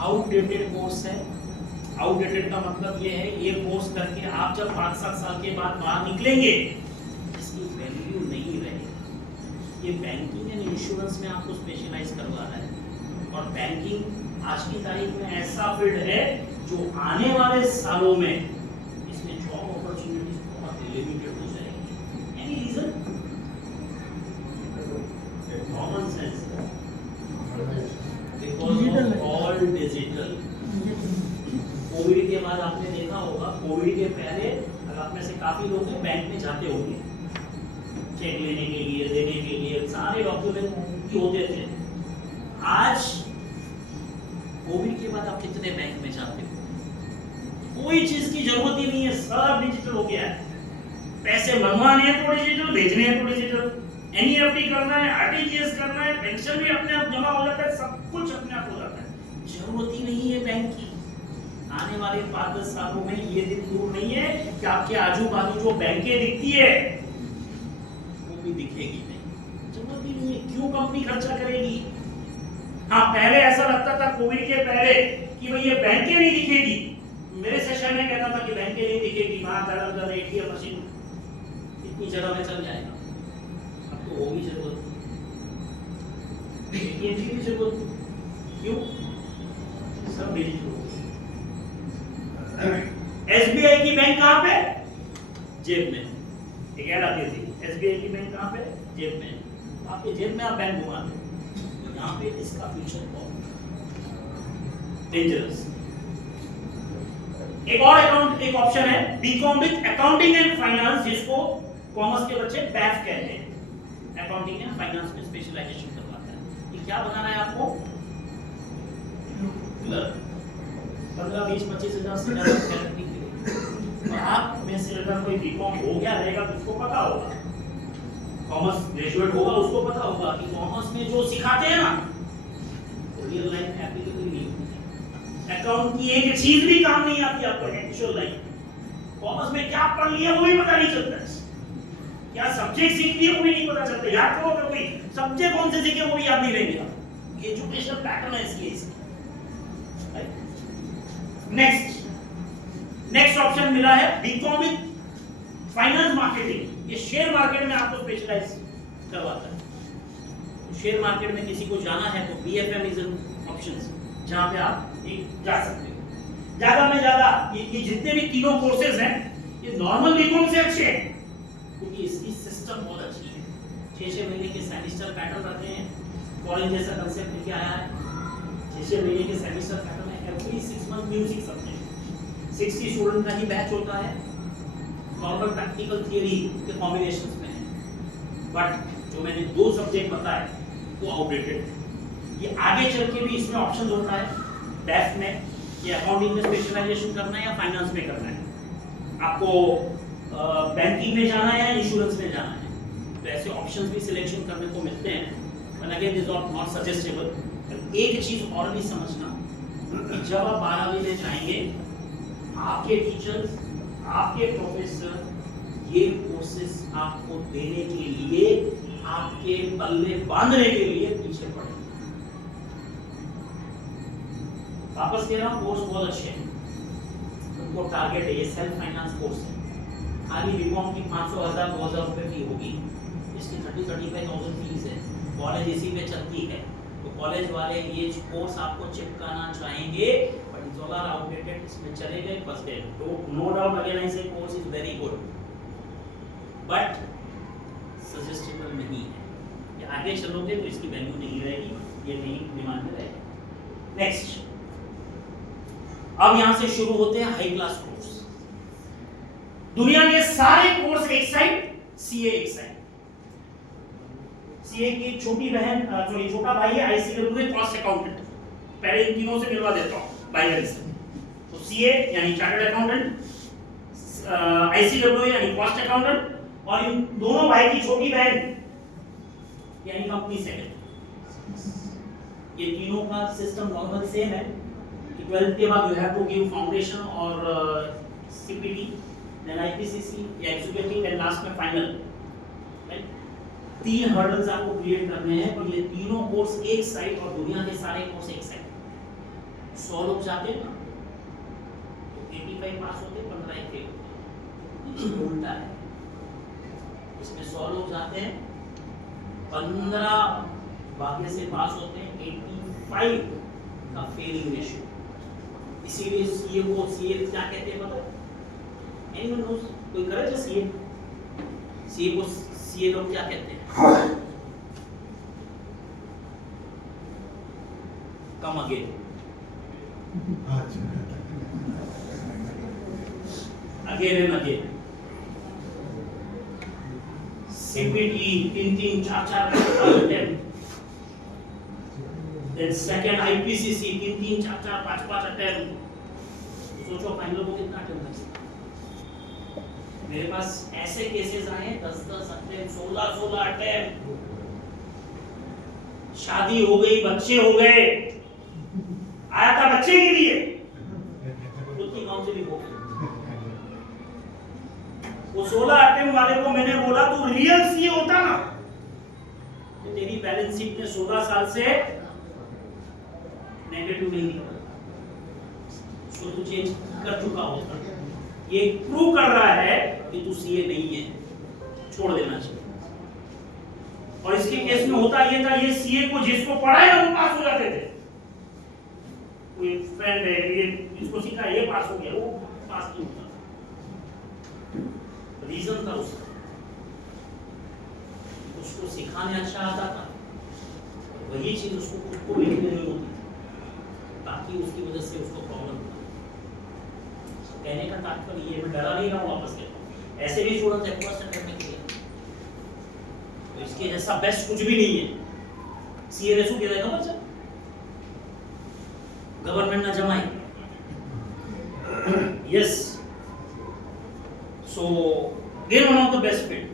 आउटडेटेड कोर्स है। आउटडेटेड का मतलब ये है, ये कोर्स करके आप जब 5-7 साल के बाद बाहर निकलेंगे इसकी वैल्यू नहीं रहेगी। ये बैंकिंग एंड इंश्योरेंस में आपको स्पेशलाइज करवा रहा है, और बैंकिंग आज की तारीख में ऐसा फील्ड है जो आने वाले सालों में इसमें जॉब अपॉर्चुनिटीज बहुत लिमिटेड हो जाएगी। Any reason? Common sense, because of all digital. Covid के बाद आपने देखा होगा, कोविड के पहले अगर आप में से काफी लोग हैं बैंक में जाते होंगे चेक लेने के लिए, देने के लिए, सारे डॉक्यूमेंट होते थे। आज कोविड के बाद आप कितने बैंक में जाते हो? कोई चीज की जरूरत ही नहीं है, सब डिजिटल हो गया है। पैसे मंगवाने हैं तो डिजिटल, भेजने हैं तो डिजिटल, एनईएफटी करना है, आरटीजीएस करना है, पेंशन भी अपने आप जमा हो जाता है, सब कुछ अपने आप हो जाता है। जरूरत ही नहीं है बैंक की। आने वाले 5-10 सालों में ये दिन दूर नहीं है कि आपके आजू बाजू जो बैंकें दिखती है वो भी दिखेगी नहीं। जरूरत ही नहीं है, क्यों कंपनी खर्चा करेगी? हाँ, पहले ऐसा लगता था कोविड के पहले कि भाई ये बैंकें नहीं दिखेगी। मेरे सेशन में कहता था कि बैंकें नहीं दिखेगी, वहां ज्यादा एटीएम मशीन इतनी जगह में चल जाएगा। अब तो होगी जरूरत, एटीएम की भी जरूरत, क्यों? सब डिजिटल हो गया। एसबीआई की बैंक कहां पे? जेब में। एक ऐड आती थी, एसबीआई की बैंक कहां पे? जेब में। आपके जेब में आप बैंक घुमा दो, यहाँ पे इसका फ्यूचर बहुत डेंजरस। एक और अकाउंट, एक ऑप्शन है BCom with accounting and finance, जिसको कॉमर्स के बच्चे बैफ कहते हैं। अकाउंटिंग एंड फाइनेंस में स्पेशलाइजेशन करवाता है। ये क्या बनाना है आपको? 15, 20, 25 हजार से ज्यादा कैरेक्टरी के लिए। और आप में से अगर कोई बीकॉम हो गया रहेगा तो उसको पता होगा, कॉमर्स ग्रेजुएट होगा उसको पता होगा कि कॉमर्स में जो सिखाते हैं ना वो रियल लाइफ एप्लीकेबल नहीं होती। अकाउंट की एक चीज भी काम नहीं आती आपको एक्चुअल लाइफ। कॉमर्स में क्या पढ़ लिया वो भी पता नहीं चलता, क्या सब्जेक्ट सीख लिए वो भी नहीं पता चलता। याद करो, अगर कोई सब्जेक्ट कौन से सीखे वो भी याद नहीं रहेंगे। एजुकेशन पैटर्न है इसलिए। नेक्स्ट ऑप्शन मिला है बीकॉम विद फाइनेंस मार्केटिंग। ये शेयर मार्केट में आपको स्पेशलाइज करवाता है। शेयर मार्केट में किसी को जाना है तो बीएफएम इज एन ऑप्शन जहां पे आप जा सकते हो। ज्यादा में ज्यादा ये जितने भी तीनों कोर्सेज हैं ये नॉर्मल बीकॉम से अच्छे हैं, क्योंकि इसकी सिस्टम बहुत अच्छी है। 6-6 महीने के सेमेस्टर पैटर्न रखे हैं, कॉलेज जैसा कंसेप्ट लेके आया है। 6-6 महीने के सेमेस्टर पैटर्न है, every 6 month music subject, 60 student का ही बैच होता है। नॉर्मल प्रैक्टिकल थियरी के कॉम्बिनेशंस में है, बट जो मैंने 2 सब्जेक्ट बताए वो आउटडेटेड है। ये आगे चल के भी इसमें ऑप्शन होता है डेफ में कि अकाउंटिंग में स्पेशलाइजेशन करना है या फाइनेंस में करना है, आपको बैंकिंग में जाना है या इंश्योरेंस में जाना है। तो ऐसे ऑप्शंस भी सिलेक्शन करने को मिलते हैं, but again this are not suggestable. एक चीज और भी समझना कि जब आप 12वीं में जाएंगे आपके टीचर्स, आपके प्रोफेसर ये कोर्सेज आपको देने के लिए, आपके पल्ले बांधने के लिए पीछे पड़े। वापस कह रहा हूं, कोर्स बहुत अच्छे हैं, उनको टारगेट है, ये सेल्फ फाइनेंस कोर्स है। खाली बीकॉम की 500,000 2,000 रुपए फी होगी, इसकी 30-35,000 फीस है। कॉलेज इसी पे चलती है, तो कॉलेज वाले ये कोर्स आपको चिपकाना चाहेंगे, but These all are outdated. इसमें चले गए first day. No doubt again I say course is very good, but suggestible नहीं है. ये आगे चलोगे तो इसकी वैल्यू नहीं रहेगी, ये नहीं डिमांड में रहेगा. नेक्स्ट, अब यहाँ से शुरू होते हैं हाई क्लास कोर्स. दुनिया के सारे कोर्स एक साइड, सीए एक साइड. सीए की छोटी बहन सॉरी छोटा भाई है आईसीडब्ल्यू कॉस्ट अकाउंटेंट. पहले इन तीनों से मिलवा देता हूं बाइनरी से. तो सीए यानी चार्टर्ड अकाउंटेंट, आईसीडब्ल्यू यानी कॉस्ट अकाउंटेंट, और इन दोनों भाई की छोटी बहन यानी कंपनी सेक्रेटरी. ये तीनों का सिस्टम नॉर्मल सेम है कि 12th के बाद you have to give foundation और सीपीटी, देन आईपीसीसी या एग्जीक्यूटिव, एंड लास्ट में फाइनल. राइट, 3 हर्डल्स आपको क्लियर करने हैं. और ये तीनों कोर्स एक साइड और दुनिया के सारे कोर्स एक साइड. 100 लोग जाते हैं ना तो 85 पास होते, 15 फेल. उल्टा है, इसमें 100 लोग जाते हैं, 15 भाग्य से पास होते हैं, 85 का फेलिंग रेशियो. इसीलिए सीए को सीए क्या कहते हैं पता है? Anyone nose? कोई करे जो सीए? सीए को सीए लोग क्या कहते हैं? Come again. Again and again. CPT 3-3 4-4 attempt. Then second IPCC 3-3 4-4 5-5 attempt. सोचो फाइनल को कितना अटेम्प्ट कर सकते. मेरे पास ऐसे केसेस आए 10-10 अटेम्प्ट, 16-16 अटेम्प्ट. शादी हो गई, बच्चे हो गए, आया था बच्चे के लिए, उसकी काउंसलिंग हो गई. वो 16 अटेम्प्ट वाले को मैंने बोला तू रियल सीए होता ना तो तेरी बैलेंस शीट में 16 साल से नेगेटिव नहीं निकला, उसको तू चेंज कर चुका होता. ये प्रूव कर रहा है कि तू सीए नहीं है, छोड़ देना चाहिए. और इसके केस में होता ये था, ये सीए को जिसको पढ़ाया वो पास हो जाते थे. कोई फ्रेंड है, ये इसको सीखा, ये पास हो गया, वो पास नहीं होता. रीजन था उसका, उसको सिखाने अच्छा आता था, वही चीज उसको खुद को लिखने नहीं होती, ताकि उसकी वजह से उसको प्रॉब्लम था. कहने का तात्पर्य ये, मैं डरा नहीं रहा हूँ, वापस कहता हूँ, ऐसे भी स्टूडेंट एक्वास्ट करने के लिए तो इसके जैसा बेस्ट कुछ भी नहीं है. सीएनएसयू के रहेगा बच्चा, गवर्नमेंट ना जमाए. Yes, so again one of the best field.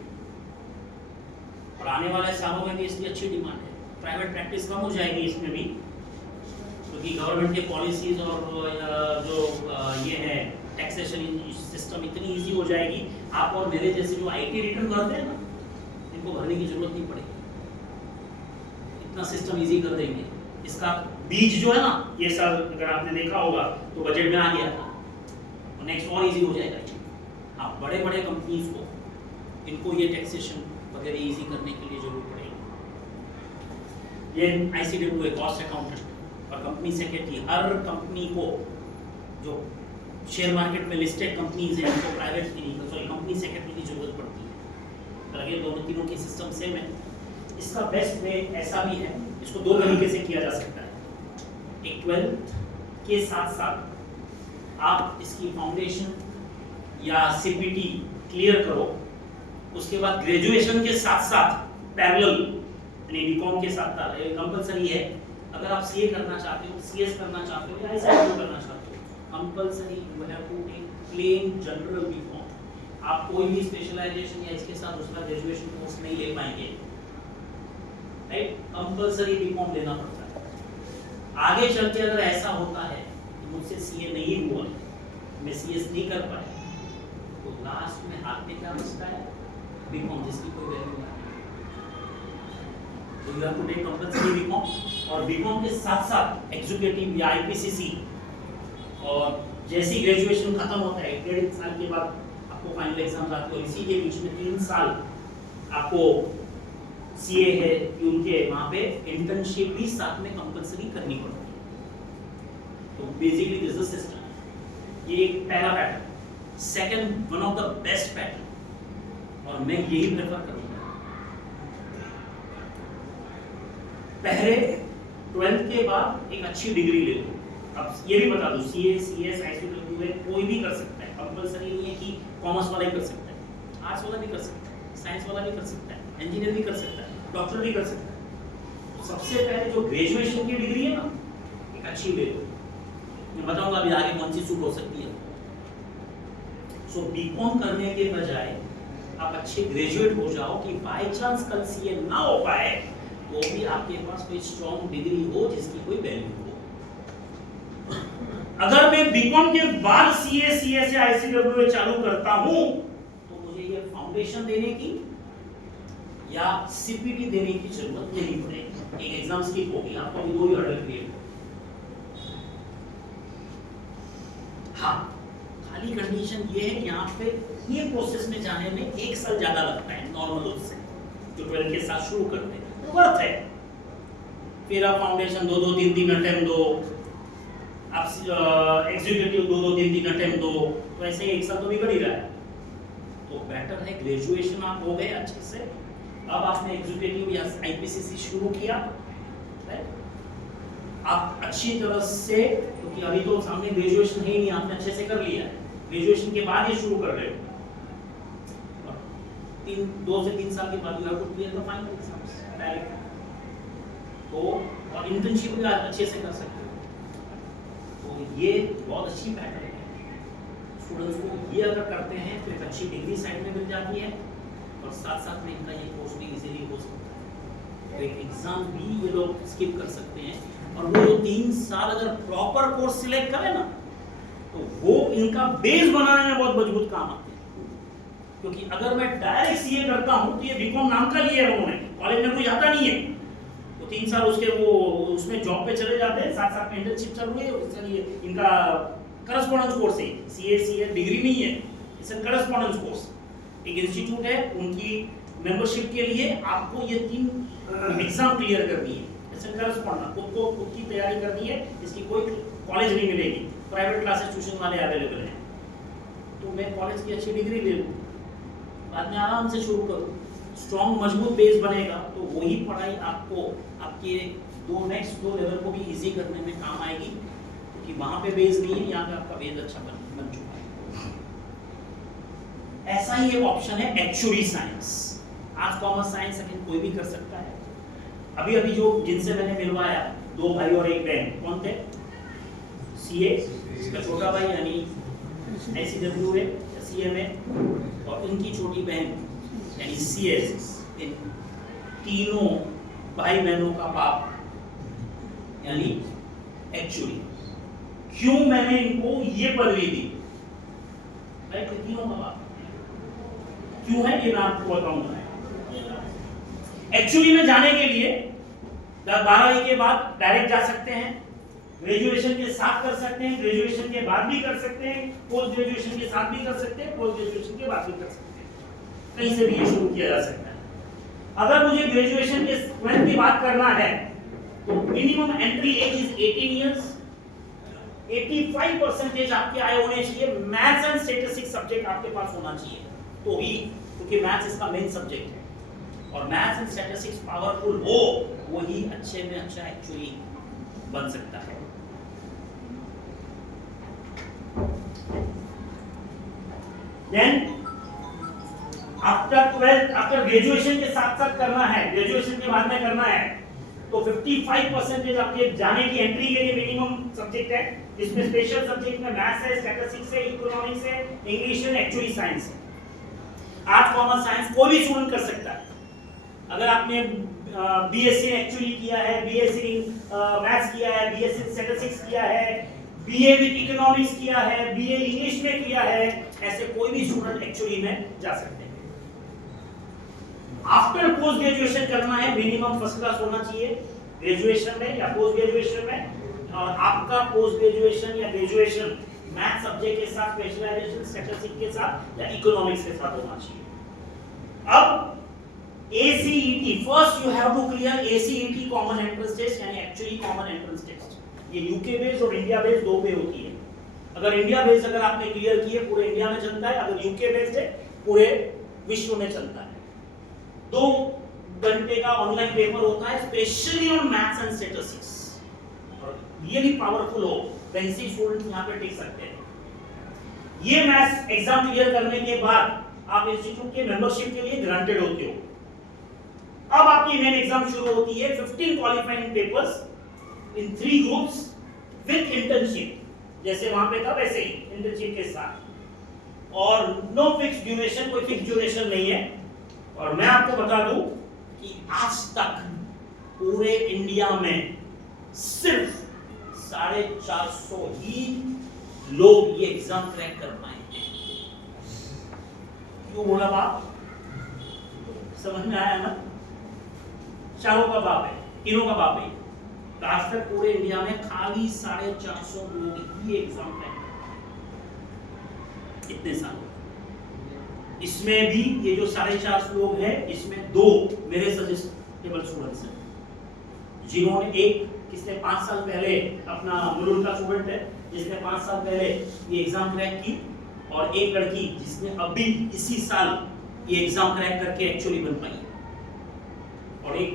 और आने वाले सालों में भी इसकी अच्छी डिमांड है. प्राइवेट प्रैक्टिस कम हो जाएगी इसमें भी, क्योंकि गवर्नमेंट के पॉलिसीज और जो ये है टैक्सेशन सिस्टम इतनी इजी हो जाएगी. आप और मेरे जैसे जो आईटी रिटर्न करते हैं ना, इनको भरने की जरूरत नहीं पड़ेगी, इतना सिस्टम इजी कर देंगे. इसका बीज जो है ना, ये साल अगर आपने देखा होगा तो बजट में आ गया था, तो नेक्स्ट और इजी हो जाएगा. आप बड़े बड़े कंपनीज को इनको ये टैक्सेशन वगैरह इजी करने के लिए जरूर पड़ेगी. ये आईसीडब्ल्यू है कॉस्ट अकाउंटेंट और कंपनी सेक्रेटरी. हर कंपनी को जो शेयर मार्केट में लिस्टेड कंपनीज हैं उनको प्राइवेट की नहीं, सॉरी कंपनी सेक्रेटरी की जरूरत पड़ती है. तो ये दोनों तीनों की सिस्टम सेम है. इसका बेस्ट वे ऐसा भी है, इसको 2 तरीके से किया जा सकता है. एक 12th के साथ साथ आप इसकी फाउंडेशन या सीपीटी क्लियर करो, उसके बाद ग्रेजुएशन के साथ साथ पैरेलल यानी बीकॉम के साथ कंपलसरी है. अगर आप सीए करना चाहते हो, सीएस करना चाहते हो या आईसीडब्ल्यू करना चाहते हो, compulsory you have to take plain general BCom. आप कोई भी स्पेशलाइजेशन या इसके साथ दूसरा ग्रेजुएशन कोर्स नहीं ले पाएंगे. राइट, कंपलसरी बीकॉम लेना पड़ता है. आगे चल के अगर ऐसा होता है कि मुझसे सीए नहीं हुआ, मैं सीएस नहीं कर पाया, तो लास्ट में हाथ में क्या बचता है? बीकॉम, जिसकी कोई वैल्यू नहीं. तो you have to take compulsory BCom. और बीकॉम के साथ साथ एग्जीक्यूटिव या आईपीसीसी, और जैसे ग्रेजुएशन खत्म होता है 1.5 साल के बाद आपको फाइनल एग्जाम आते हैं, और इसी के बीच में 3 साल आपको सीए है कि उनके वहां पे इंटर्नशिप भी साथ में कंपलसरी करनी पड़ती है. तो बेसिकली दिस इज सिस्टम, ये एक पहला pattern. Second, one of the best pattern, और मैं यही प्रेफर करूंगा, पहले 12th के बाद एक अच्छी डिग्री ले लो। अब ये भी बता दो, सीए, सीएस, आईसीडब्ल्यू कोई भी कर सकता है, कंपलसरी नहीं है कि कॉमर्स वाला ही कर सकता है, आर्ट्स वाला भी कर सकता है, साइंस वाला भी कर सकता है, इंजीनियर भी कर सकता है, डॉक्टर भी कर सकता है। तो सबसे पहले जो ग्रेजुएशन की डिग्री है ना, एक अच्छी ले लो। मैं बताऊंगा अभी आगे कौन सी सूट हो सकती है। सो बीकॉम करने के बजाय आप अच्छे ग्रेजुएट हो जाओ कि बाय चांस कल सीए ना हो पाए तो भी आपके पास कोई स्ट्रॉन्ग डिग्री हो जिसकी कोई वैल्यू हो। अगर मैं बीकॉम के बाद सीए, सीएस या आईसीडब्ल्यू चालू करता हूं तो मुझे ये फाउंडेशन देने की या सीपीटी देने की जरूरत नहीं पड़ेगी। एक एग्जाम स्किप होगी, आपको अभी 2 ही हर्डल क्लियर। हाँ, खाली कंडीशन ये है, यहाँ पे ये प्रोसेस में जाने में 1 साल ज्यादा लगता है नॉर्मल उससे, जो 12 के साथ शुरू करते हैं, तो वर्थ है। फिर आप फाउंडेशन 2-2, 3-3 अटेम्प्ट दो, आप एग्जीक्यूटिव 2-2, 3-3 अटेम्प्ट दो, तो ऐसे 1 साल तो बिगड़ ही रहा है। तो बेटर है ग्रेजुएशन आप हो गए अच्छे से, अब आपने एग्जीक्यूटिव या आईपीसीसी शुरू किया, आप अच्छी तरह से, क्योंकि अभी तो सामने ग्रेजुएशन है ही नहीं, आपने अच्छे से कर लिया है, ग्रेजुएशन के बाद ये शुरू कर रहे हो, 2 से 3 साल के बाद you have to clear the final exams direct, तो और इंटर्नशिप भी अच्छे से कर सकते हो। तो ये बहुत अच्छी पैटर्न है, स्टूडेंट्स को ये अगर करते हैं तो एक अच्छी डिग्री साइड में मिल जाती है, और साथ साथ में इनका ये कोर्स भी इजीली हो सकता है, तो एक एग्जाम भी ये लोग स्किप कर सकते हैं। और वो जो 3 साल अगर प्रॉपर कोर्स सिलेक्ट करें ना, तो वो इनका बेस बनाने में बहुत मजबूत काम आते हैं। क्योंकि अगर मैं डायरेक्ट सीए करता हूं तो ये बीकॉम नाम का लिया है उन्होंने, कॉलेज में कोई जाता नहीं है, तो 3 साल उसके वो उसमें जॉब पे चले जाते हैं, साथ साथ में इंटर्नशिप चल रही है, इसलिए इनका करस्पॉन्डेंस कोर्स है, सीए डिग्री नहीं है, इट्स अ करस्पॉन्डेंस कोर्स। एक इंस्टीट्यूट है, उनकी मेंबरशिप के लिए आपको ये 3 एग्जाम क्लियर करनी है, जैसे करस्पॉन्डेंट खुद की तैयारी करनी है, इसकी कोई कॉलेज नहीं मिलेगी, प्राइवेट क्लासेस ट्यूशन वाले अवेलेबल हैं। तो मैं कॉलेज की अच्छी डिग्री ले लूँ, बाद में आराम से शुरू करूँ, स्ट्रॉन्ग मजबूत बेस बनेगा, तो वही पढ़ाई आपको आपके नेक्स्ट 2 लेवल को भी इजी करने में काम आएगी, क्योंकि वहाँ पे बेस नहीं है, यहाँ पे आपका बेस अच्छा बन चुका है। ऐसा ही एक ऑप्शन है एक्चुअली साइंस। आज कॉमर्स साइंस सेकंड कोई भी कर सकता है। अभी जो जिनसे मैंने मिलवाया, 2 भाई और 1 बहन, कौन थे? सीए, इसका छोटा भाई यानी आईसीडब्ल्यू है, सीए में, और इनकी छोटी बहन यानी सीएस। इन तीनों भाई बहनों का बाप यानी एक्चुअली। क्यों मैंने इनको ये पदवी दी? भाई तीनों का बाप क्यों है ये मैं आपको बताऊंगा। एक्चुअली में जाने के लिए 12वीं के बाद डायरेक्ट जा सकते हैं, ग्रेजुएशन के साथ कर सकते हैं, ग्रेजुएशन के बाद भी कर सकते हैं, पोस्ट ग्रेजुएशन के साथ भी कर सकते हैं, पोस्ट ग्रेजुएशन के बाद भी कर सकते हैं, कहीं से भी ये शुरू किया जा सकता है। अगर मुझे ग्रेजुएशन के 12th की बात करना है तो minimum entry age is 18 years. 85% आपके आए होने चाहिए, मैथ्स एंड स्टैटिस्टिक्स सब्जेक्ट आपके पास होना चाहिए, तो ही, क्योंकि मैथ्स इसका मेन सब्जेक्ट है, और मैथ्स एंड स्टैटिस्टिक्स पावरफुल हो, वही अच्छे में अच्छा एक्चुअली बन सकता है। Then after 12th, after graduation के साथ साथ करना है, ग्रेजुएशन के बाद में करना है, तो 55% आपके जाने की एंट्री के लिए मिनिमम सब्जेक्ट है, जिसमें स्पेशल सब्जेक्ट में मैथ्स है, स्टैटिस्टिक्स है, इकोनॉमिक्स है, इंग्लिश है, एक्चुअली साइंस है। आर्ट्स कॉमर्स साइंस कोई भी स्टूडेंट कर सकता है। अगर आपने बीएससी एक्चुअली किया है, बीएससी मैथ्स किया है, बीएससी स्टैटिस्टिक्स किया है, बीए विद इकोनॉमिक्स किया है, बीए इंग्लिश में किया है, ऐसे कोई भी स्टूडेंट एक्चुअली में जा सकते हैं। आफ्टर पोस्ट ग्रेजुएशन करना है, मिनिमम फर्स्ट क्लास होना चाहिए ग्रेजुएशन में या पोस्ट ग्रेजुएशन में, और आपका पोस्ट ग्रेजुएशन या ग्रेजुएशन मैथ सब्जेक्ट के साथ, स्पेशलाइजेशन स्टैटिस्टिक्स के साथ या इकोनॉमिक्स के साथ होना चाहिए। अब ACET, first you have to clear ACET common entrance test, यानी एक्चुअली कॉमन एंट्रेंस टेस्ट। ये यूके बेस्ड और इंडिया बेस्ड दो पे होती है। अगर इंडिया बेस्ड अगर आपने क्लियर की है पूरे इंडिया में चलता है, अगर यूके बेस्ड है पूरे विश्व में चलता है। 2 घंटे का ऑनलाइन पेपर होता है specially on maths and statistics, और रियली पावरफुल हो, वैसे स्टूडेंट्स यहां पे टिक सकते हैं। ये मैथ्स एग्जाम क्लियर करने के बाद आप इंस्टीट्यूट के मेंबरशिप के लिए ग्रांटेड होते हो। अब आपकी मेन एग्जाम शुरू होती है 15 qualifying papers in 3 groups with internship, जैसे वहां पे था वैसे ही इंटर्नशिप के साथ, और नो फिक्स ड्यूरेशन, कोई फिक्स ड्यूरेशन नहीं है। और मैं आपको बता दूं कि आज तक पूरे इंडिया में सिर्फ 450 ही लोग ये एग्जाम क्रैक कर पाए हैं। क्यों बोला बाप? समझ में आया ना? चारों का बाप है, तीनों का बाप है। तो आज तक पूरे इंडिया में खाली 450 लोग ही एग्जाम क्रैक कितने साल। इसमें भी ये जो 450 लोग हैं, इसमें 2 मेरे सजेस्टेबल स्टूडेंट्स हैं, जिन्होंने एक किसने 5 साल पहले अपना मुलुल का स्टूडेंट है जिसने 5 साल पहले ये एग्जाम क्रैक की, और एक लड़की जिसने अभी इसी साल ये एग्जाम क्रैक करके एक्चुअली बन पाई है, और एक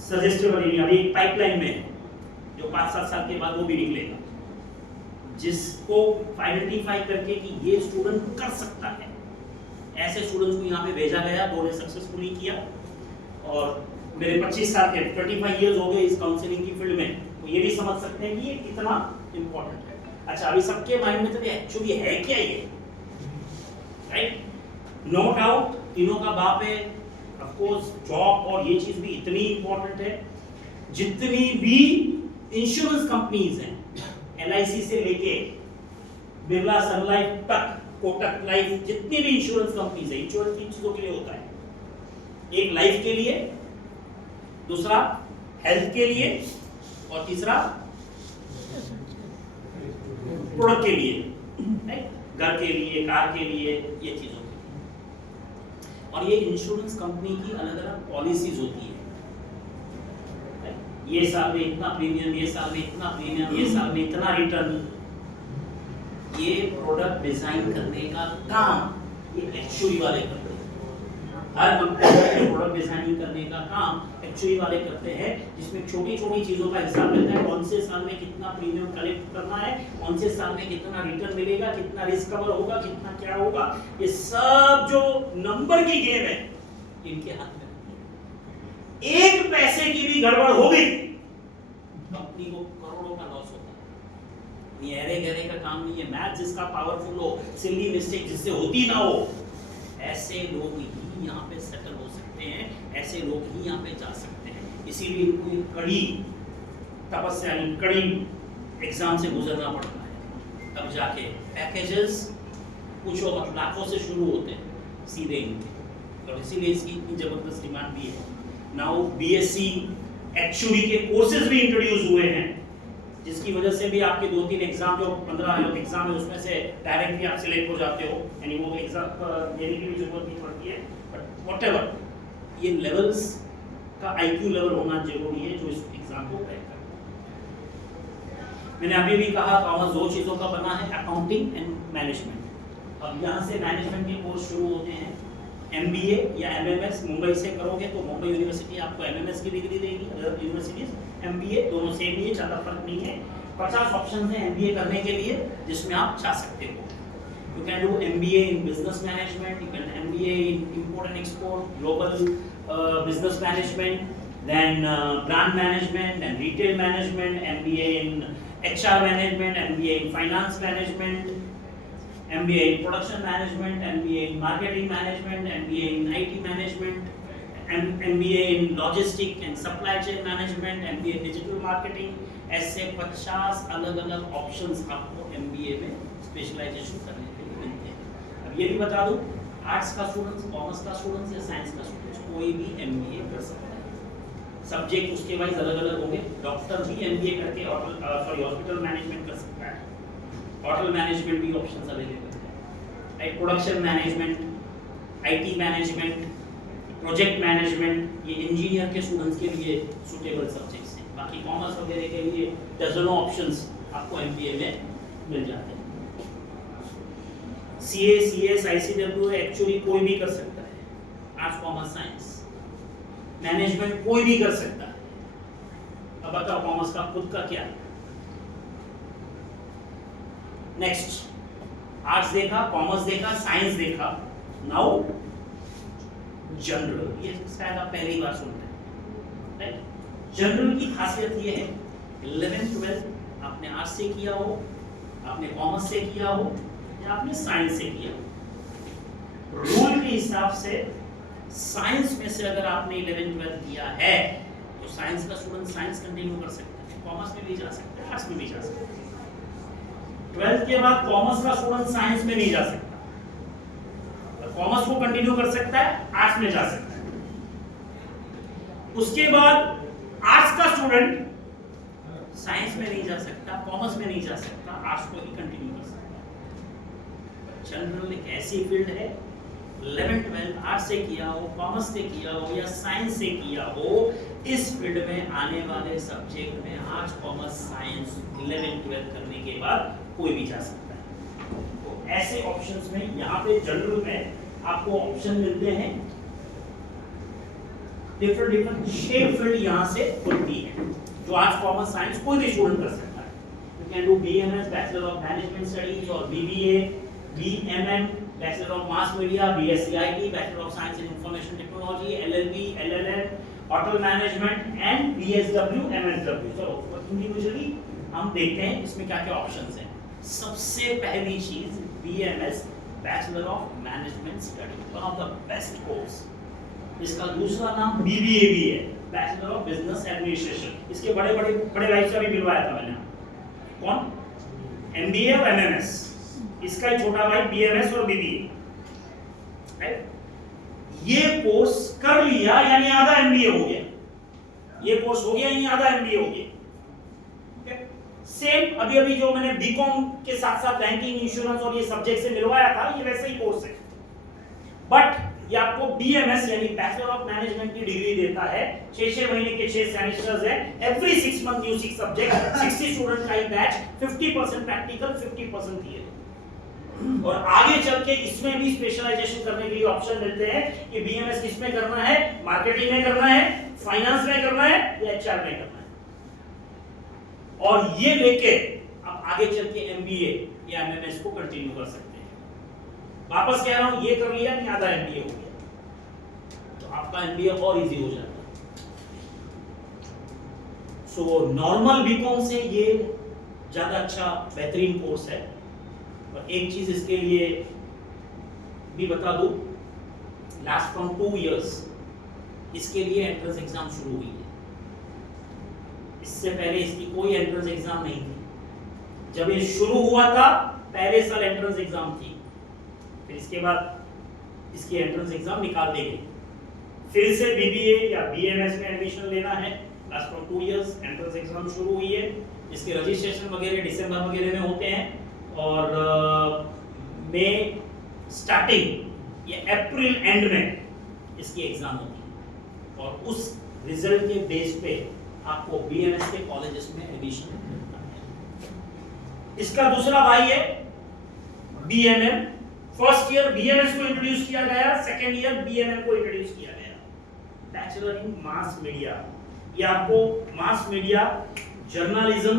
सजेस्टेबल अभी पाइपलाइन में है जो 5-7 साल के बाद वो भी निकलेगा, जिसको आइडेंटिफाई करके कि ये स्टूडेंट कर सकता है, ऐसे स्टूडेंट्स को यहाँ पे भेजा गया। 2 ने सक्सेसफुली किया, और मेरे 25 साल के 25 इयर्स हो गए इस काउंसलिंग की फील्ड में, तो ये भी समझ सकते हैं कि ये कितना इंपॉर्टेंट है। अच्छा, अभी सबके माइंड में तो एक्चुअली है क्या ये, राइट? नो डाउट तीनों का बाप है। ऑफ कोर्स जॉब और ये चीज भी इतनी इंपॉर्टेंट है। जितनी भी इंश्योरेंस कंपनीज हैं, LIC से लेके बिरला सन लाइफ तक, कोटक लाइफ, जितनी भी इंश्योरेंस कंपनीज है, इंश्योरेंस 3 चीजों के लिए होता है। एक लाइफ के लिए, दूसरा हेल्थ के लिए, और तीसरा प्रोडक्ट के लिए, घर के लिए, कार के लिए, ये चीजों के लिए। और ये इंश्योरेंस कंपनी की अलग अलग पॉलिसीज होती है। ये साल में इतना प्रीमियम, ये साल में इतना प्रीमियम, ये साल में इतना रिटर्न। ये प्रोडक्ट डिजाइन करने का काम ये एक्चुअली वाले करते हैं। हर कंपनी में प्रोडक्ट डिजाइनिंग करने का काम एक्चुअली वाले करते हैं, जिसमें छोटी छोटी चीजों का हिसाब रहता है। कौन से साल में कितना प्रीमियम कलेक्ट करना है, कौन से साल में कितना रिटर्न मिलेगा, कितना रिस्क कवर होगा, कितना क्या होगा, ये सब जो नंबर की गेम है इनके हाथ में। एक पैसे की भी गड़बड़ हो गई कंपनी को करोड़ों का लॉस होता है। ये अरे गहरे का काम नहीं है। मैथ जिसका पावरफुल हो, सिली मिस्टेक जिससे होती ना हो, ऐसे लोग ही यहाँ पे सेटल हो सकते हैं, ऐसे लोग ही यहाँ पे जा सकते हैं। इसीलिए इनको एक कड़ी तपस्या, कड़ी एग्जाम से गुजरना पड़ता है, तब जाके पैकेजेस पूछो मत लाखों से शुरू होते हैं सीधे इनके। और इसीलिए इसकी इतनी जबरदस्त डिमांड भी है। नाउ BSc एक्चुअली के कोर्सेज भी इंट्रोड्यूस हुए हैं, जिसकी वजह से भी आपके 2-3 एग्जाम, जो 15 एग्जाम है उसमें से डायरेक्टली आप सिलेक्ट हो जाते हो, यानी वो एग्जाम देने की भी जरूरत नहीं पड़ती है। बट व्हाटएवर, ये लेवल्स का IQ लेवल होना जरूरी है जो इस एग्जाम को क्रैक करता है। मैंने अभी भी कहा कॉमर्स 2 चीजों का बना है, अकाउंटिंग एंड मैनेजमेंट। अब यहाँ से मैनेजमेंट के कोर्स शुरू होते हैं। MBA या MMS मुंबई से करोगे तो मुंबई यूनिवर्सिटी आपको MMS की डिग्री देगी, अदर यूनिवर्सिटीज MBA, दोनों सेम ही है, ज़्यादा फर्क नहीं है। 50 ऑप्शन हैं MBA करने के लिए जिसमें आप जा सकते हो। You can do MBA in business management, you can MBA in import and export, global business management, then brand management and retail management, MBA in HR management, MBA in finance management, MBA in production management, MBA in marketing management, MBA in IT management, MBA in logistic and supply chain management, MBA in digital marketing। ऐसे 50 अलग-अलग options आपको MBA में specialisation करने के लिए मिलते हैं। अब ये भी बता दूं, आर्ट्स का स्टूडेंट्स, कॉमर्स का स्टूडेंट्स या साइंस का स्टूडेंट्स कोई भी MBA कर सकता है। सब्जेक्ट उसके वाइज अलग-अलग होंगे। डॉक्टर भी MBA करके हॉस्पिटल मैनेजमेंट कर सकता है, होटल मैनेजमेंट भी ऑप्शंस अवेलेबल है, production management, IT management, project management, ये इंजीनियर के स्टूडेंट्स के लिए सूटेबल सब्जेक्ट्स हैं। बाकी कॉमर्स वगैरह के लिए डजनों ऑप्शंस आपको एमबीए में मिल जाते हैं। सीए, सीएस, आईसीडब्ल्यू एक्चुअली कोई भी कर सकता है, आर्ट्स कॉमर्स साइंस। मैनेजमेंट कोई भी कर सकता है। अब बताओ कॉमर्स का खुद का क्या है? नेक्स्ट, आर्ट्स देखा, कॉमर्स देखा, साइंस देखा, नाउ जनरल। ये शायद आप पहली बार सुन रहे हैं। जनरल की खासियत ये है 11th 12th आपने आर्ट्स से किया हो, आपने कॉमर्स से किया हो या आपने साइंस से किया हो, रूल के हिसाब से साइंस में से अगर आपने 11th 12th किया है तो साइंस का स्टूडेंट साइंस कंटिन्यू कर सकता है, कॉमर्स में भी जा सकता है, आर्ट्स में भी जा सकता है। 12th के बाद कॉमर्स का स्टूडेंट साइंस में नहीं जा सकता, कॉमर्स को कंटिन्यू कर सकता है, आर्ट्स में जा सकता है। उसके बाद आर्ट्स का स्टूडेंट साइंस में नहीं जा सकता, कॉमर्स में नहीं जा सकता, आर्ट्स को ही कंटिन्यू कर सकता है। जनरल एक ऐसी फील्ड है 11th 12th आर्ट्स से किया हो, कॉमर्स से किया हो या साइंस से किया हो, इस फील्ड में आने वाले सब्जेक्ट में arts, commerce, science 11th 12th करने के बाद कोई भी जा सकता है। तो ऐसे ऑप्शंस में यहाँ पे जनरल में आपको ऑप्शन मिलते हैं, डिफरेंट शेप फील्ड यहाँ से खुलती है जो आर्ट्स, कॉमर्स, साइंस कोई भी स्टूडेंट कर सकता है। You can do BMS, bachelor of management studies, और BBA, BMM, bachelor of mass media, BSc IT, bachelor of science in information technology, LLB, LLM, hotel management and BSW, MSW. चलो individually हम देखते हैं इसमें क्या-क्या ऑप्शंस हैं। सबसे पहली चीज BMS, bachelor of management study, one of the best course. इसका दूसरा नाम बीबीए भी है, बैचलर ऑफ बिजनेस एडमिनिस्ट्रेशन। इसके बड़े भाई से अभी मिलवाया था मैंने। कौन? एमबीए और एमएमएस। इसका ही छोटा भाई बीएमएस और बीबीए। राइट? ये कोर्स कर लिया यानी आधा एमबीए हो गया, ये कोर्स हो गया यानी आधा एमबीए हो गया। सेम अभी जो मैंने बीकॉम के साथ साथ बैंकिंग, इंश्योरेंस और ये सब्जेक्ट से मिलवाया था, ये वैसे ही कोर्स है, बट ये आपको बीएमएस यानी बैचलर ऑफ मैनेजमेंट की डिग्री देता है। 6 महीने के 6 सेमेस्टर्स है, every 6 month new 6 subject, 60 student का ही बैच, 50% प्रैक्टिकल, 50% थियरी। और आगे चल के इसमें भी स्पेशलाइजेशन करने के लिए ऑप्शन मिलते हैं कि बीएमएस किस में करना है, मार्केटिंग में करना है, फाइनेंस में करना है या एचआर में करना है। और ये लेके आप आगे चल के एमबीए या एमएमएस को कंटिन्यू कर सकते हैं। वापस कह रहा हूं, ये कर लिया नहीं आधा एमबीए हो गया, तो आपका एमबीए और इजी हो जाता है। सो नॉर्मल बीकॉम से ये ज्यादा अच्छा बेहतरीन कोर्स है। और एक चीज इसके लिए भी बता दूं, लास्ट फ्रॉम 2 इयर्स इसके लिए एंट्रेंस एग्जाम शुरू हुई है। इससे पहले इसकी कोई एंट्रेंस एग्जाम नहीं थी। जब ये शुरू हुआ था पहले साल एंट्रेंस एग्जाम थी, फिर इसके बाद इसकी एंट्रेंस एग्जाम निकाल दी गई। फिर से बीबीए या बीएमएस में एडमिशन लेना है, last from 2 years entrance exam शुरू हुई है। इसके रजिस्ट्रेशन वगैरह दिसंबर वगैरह में होते हैं और मई स्टार्टिंग या अप्रैल एंड में इसकी एग्जाम होती है। और उस रिजल्ट के बेस पे आपको बीएमएस के कॉलेजेस में एडमिशन मिलता है। इसका दूसरा भाई है बीएमएम। फर्स्ट ईयर बीएमएस को इंट्रोड्यूस किया गया, सेकंड ईयर बीएमएम को इंट्रोड्यूस किया गया। बैचलर इन मास मीडिया, ये आपको मास मीडिया, जर्नलिज्म,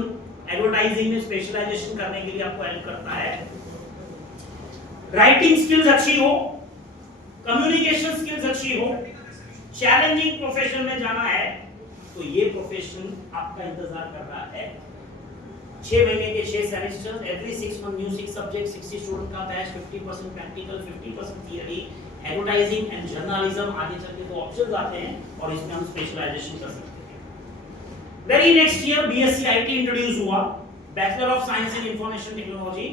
एडवर्टाइजिंग में स्पेशलाइजेशन करने के लिए आपको हेल्प करता है। राइटिंग स्किल्स अच्छी हो, कम्युनिकेशन स्किल्स अच्छी हो, चैलेंजिंग प्रोफेशन में जाना है तो ये प्रोफेशन आपका इंतजार कर रहा है। 6 महीने के 6 semester, every 6 month new 6 subject, 60 student का batch, 50% practical, 50% theory, advertising and journalism. आगे चल के 2 ऑप्शंस आते हैं और इसमें हम स्पेशलाइजेशन कर सकते हैं। Very next year BSc IT introduce हुआ, bachelor of science in information technology.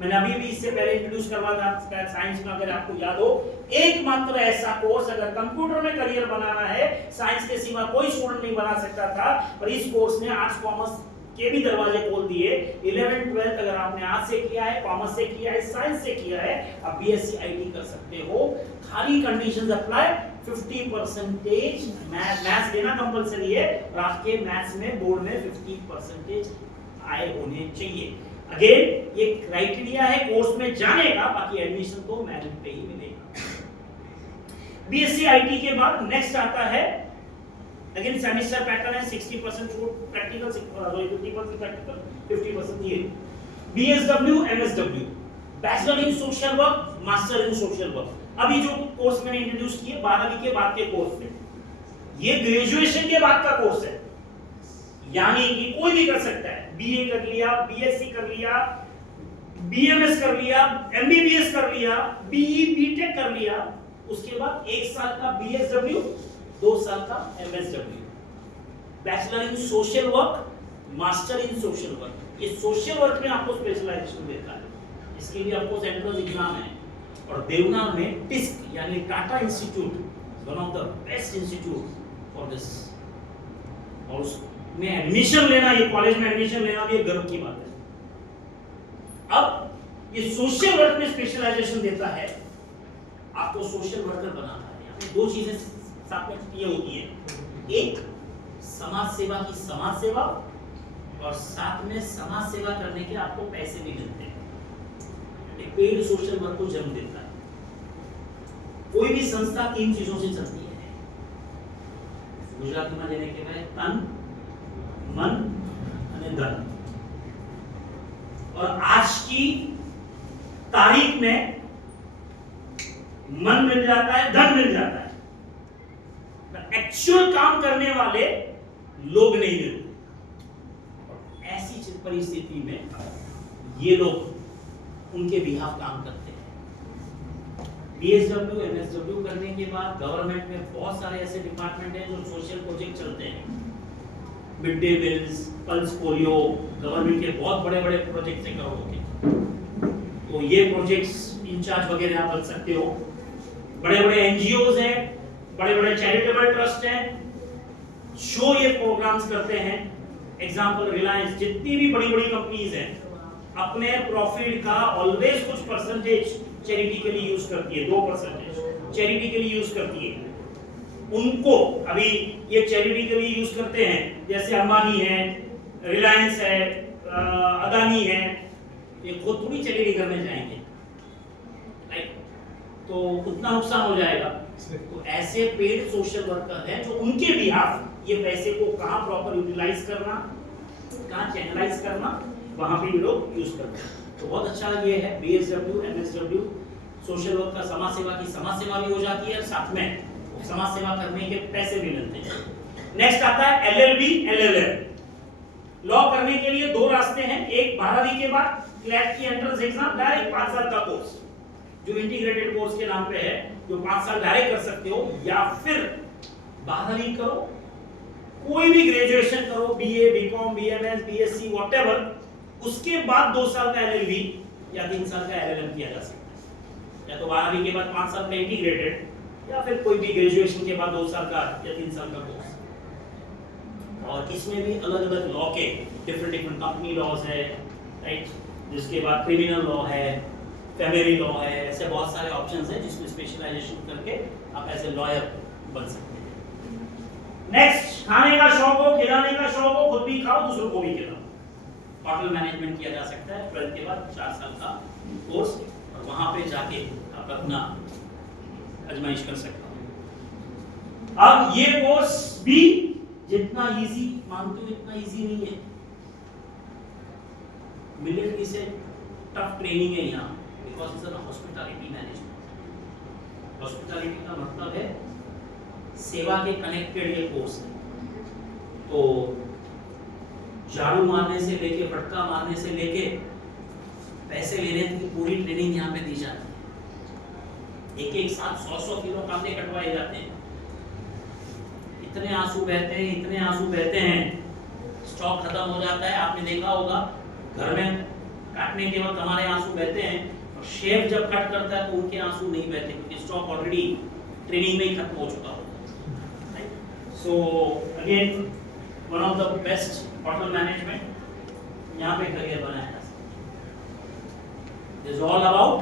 मैंने अभी भी इससे पहले इंट्रोड्यूस करवाया था साइंस में, अगर आपको याद हो, एकमात्र ऐसा कोर्स अगर कंप्यूटर में करियर बनाना है, साइंस के सिवा कोई स्टूडेंट नहीं बना सकता था, पर इस कोर्स ने आर्ट्स कॉमर्स के भी दरवाजे खोल दिए। 11th 12th अगर आपने आर्ट्स से किया है, कॉमर्स से किया है, साइंस से किया है, आप बीएससी आईटी कर सकते हो। खाली कंडीशंस अप्लाई, 50% मैथ्स देना कंपलसरी है और आपके मैथ्स में बोर्ड में 50% आए होने चाहिए। अगेन ये क्राइटेरिया है कोर्स में जाने का, बाकी एडमिशन तो मेरिट पे ही मिलेगा। बीएससी आईटी के बाद नेक्स्ट आता है अगेन सेमेस्टर पैटर्न है, 60% practical 50% practical 50% theory. BSW MSW, bachelor in social work, master in social work. अभी जो कोर्स मैंने इंट्रोड्यूस किए 12वीं के बाद के कोर्स में, ये ग्रेजुएशन के बाद का कोर्स है, यानी कि कोई भी कर सकता है। बीए कर लिया, बीएससी कर लिया, बीएमएस कर लिया, एमबीबीएस कर लिया, बीई बीटेक कर लिया, उसके बाद 1 साल का बीएसडब्ल्यू, 2 साल का MSW. Bachelor in social work, master in social work. ये सोशल वर्क में आपको स्पेशलाइजेशन देता है, इसके लिए आपको एंट्रेंस एग्जाम है। और देवनार में टिस्क यानी Tata institute, one of the best institute for this, और उसमें एडमिशन लेना, ये कॉलेज में एडमिशन लेना भी एक गर्व की बात है। अब ये सोशल वर्क में स्पेशलाइजेशन देता है, आपको सोशल वर्कर बनाता है। यहाँ पे 2 चीजें साथ में ये होती है, एक समाज सेवा की समाज सेवा, और साथ में समाज सेवा करने के आपको पैसे भी मिलते हैं। पेड सोशल वर्क को जन्म देता है। कोई भी संस्था 3 चीजों से चलती है, गुजराती में लेने के बाद तन, मन और धन। और आज की तारीख में मन मिल जाता है, धन मिल जाता है, पर एक्चुअल काम करने वाले लोग नहीं मिलते। ऐसी परिस्थिति में ये लोग उनके बिहाफ काम करते हैं। बीएसडब्ल्यू एमएसडब्ल्यू करने के बाद गवर्नमेंट में बहुत सारे ऐसे डिपार्टमेंट हैं जो सोशल प्रोजेक्ट चलते हैं, mid day meals, pulse polio, government के बहुत बड़े बड़े प्रोजेक्ट्स हैं करोड़ों के। तो ये प्रोजेक्ट्स इंचार्ज वगैरह आप बन सकते हो। बड़े बड़े एनजीओज हैं, बड़े बड़े चैरिटेबल ट्रस्ट हैं जो ये प्रोग्राम्स करते हैं। एग्जाम्पल रिलायंस, जितनी भी बड़ी बड़ी कंपनीज हैं अपने प्रॉफिट का ऑलवेज कुछ परसेंटेज चैरिटी के लिए यूज करती है, 2% चैरिटी के लिए यूज करती है। उनको अभी ये चैरिटी के लिए यूज करते हैं, जैसे अंबानी है, रिलायंस है, अदानी है, ये खुद थोड़ी चैरिटी करने जाएंगे, राइट? तो उतना नुकसान हो जाएगा। तो ऐसे पेड सोशल वर्कर हैं जो उनके बिहाफ ये पैसे को कहाँ प्रॉपर यूटिलाइज करना, कहाँ चैनलाइज करना, वहां पे लोग यूज करते हैं। तो बहुत अच्छा ये है बीएसडब्ल्यू एमएसडब्ल्यू सोशल वर्क का समाज सेवा की समाज सेवा भी हो जाती है और साथ में समाज सेवा करने के पैसे भी मिलते हैं। नेक्स्ट आता है एलएलबी एलएलएम। लॉ करने के लिए 2 रास्ते हैं, एक 12वीं के बाद क्लैट की एंट्रेंस एग्जाम, डायरेक्ट 5 साल का कोर्स जो इंटीग्रेटेड कोर्स के नाम पे है, जो 5 साल डायरेक्ट कर सकते हो, या फिर 12वीं करो, कोई भी ग्रेजुएशन करो, BA BCom BMS BSc whatever, उसके बाद 2 साल का एलएलबी या 3 साल का एलएलएम किया जा सकता है। या तो 12वीं के बाद 5 साल का इंटीग्रेटेड, या फिर कोई भी ग्रेजुएशन के बाद 2 साल का या 3 साल का कोर्स। और इसमें भी अलग अलग लॉ के डिफरेंट कंपनी लॉज है, राइट? जिसके बाद क्रिमिनल लॉ है, फैमिली लॉ है, ऐसे बहुत सारे ऑप्शंस हैं जिसमें स्पेशलाइजेशन करके आप एज ए लॉयर बन सकते हैं। नेक्स्ट, खाने का शौक हो, खिलाने का शौक हो, खुद भी खाओ दूसरों को भी खिलाओ। होटल मैनेजमेंट किया जा सकता है 12th के बाद 4 साल का कोर्स, और वहां पे जाके आप अपना आजमाइश कर सकते हो। अब ये कोर्स भी जितना इजी मानते हो इतना इजी नहीं है, मिलिट्री से टफ ट्रेनिंग है यहाँ, because it's a hospitality management. Hospitality का मतलब है सेवा के कनेक्टेड ये कोर्स है। तो झाड़ू मारने से लेके, फटका मारने से लेके पैसे लेने तक की पूरी ट्रेनिंग यहाँ पे दी जाती है। एक साथ 100 किलो कांटे कटवाए जाते हैं, इतने आंसू बहते हैं, इतने आंसू बहते हैं, स्टॉक खत्म हो जाता है। आपने देखा होगा घर में काटने के वक्त हमारे आंसू बहते हैं, और शेफ जब कट करता है तो उनके आंसू नहीं बहते, क्योंकि स्टॉक ऑलरेडी ट्रेनिंग में ही खत्म हो चुका होता है। So again one of the best hotel management यहाँ पे करियर बनाया जा सकता है। इज ऑल अबाउट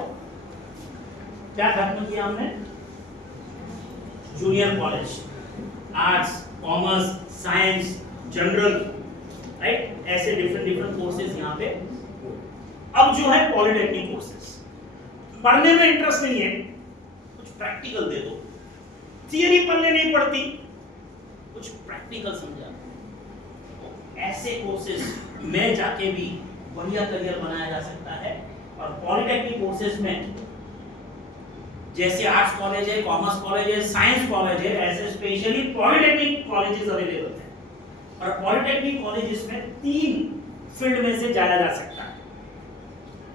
क्या खत्म किया हमने, junior college, arts, commerce, science, general, right, ऐसे डिफरेंट डिफरेंट कोर्सेज यहाँ पे। अब जो है पॉलिटेक्निक कोर्सेज, पढ़ने में इंटरेस्ट नहीं है, कुछ प्रैक्टिकल दे दो, थियरी पढ़ने नहीं पड़ती, कुछ प्रैक्टिकल समझा, ऐसे कोर्सेज में जाके भी बढ़िया करियर बनाया जा सकता है। और पॉलिटेक्निक कोर्सेज में जैसे आर्ट्स कॉलेज है, कॉमर्स कॉलेज है, साइंस कॉलेज है, ऐसे स्पेशली पॉलिटेक्निक कॉलेजेस अवेलेबल हैं। और पॉलिटेक्निक कॉलेजेस में 3 फील्ड में से जाया जा सकता है।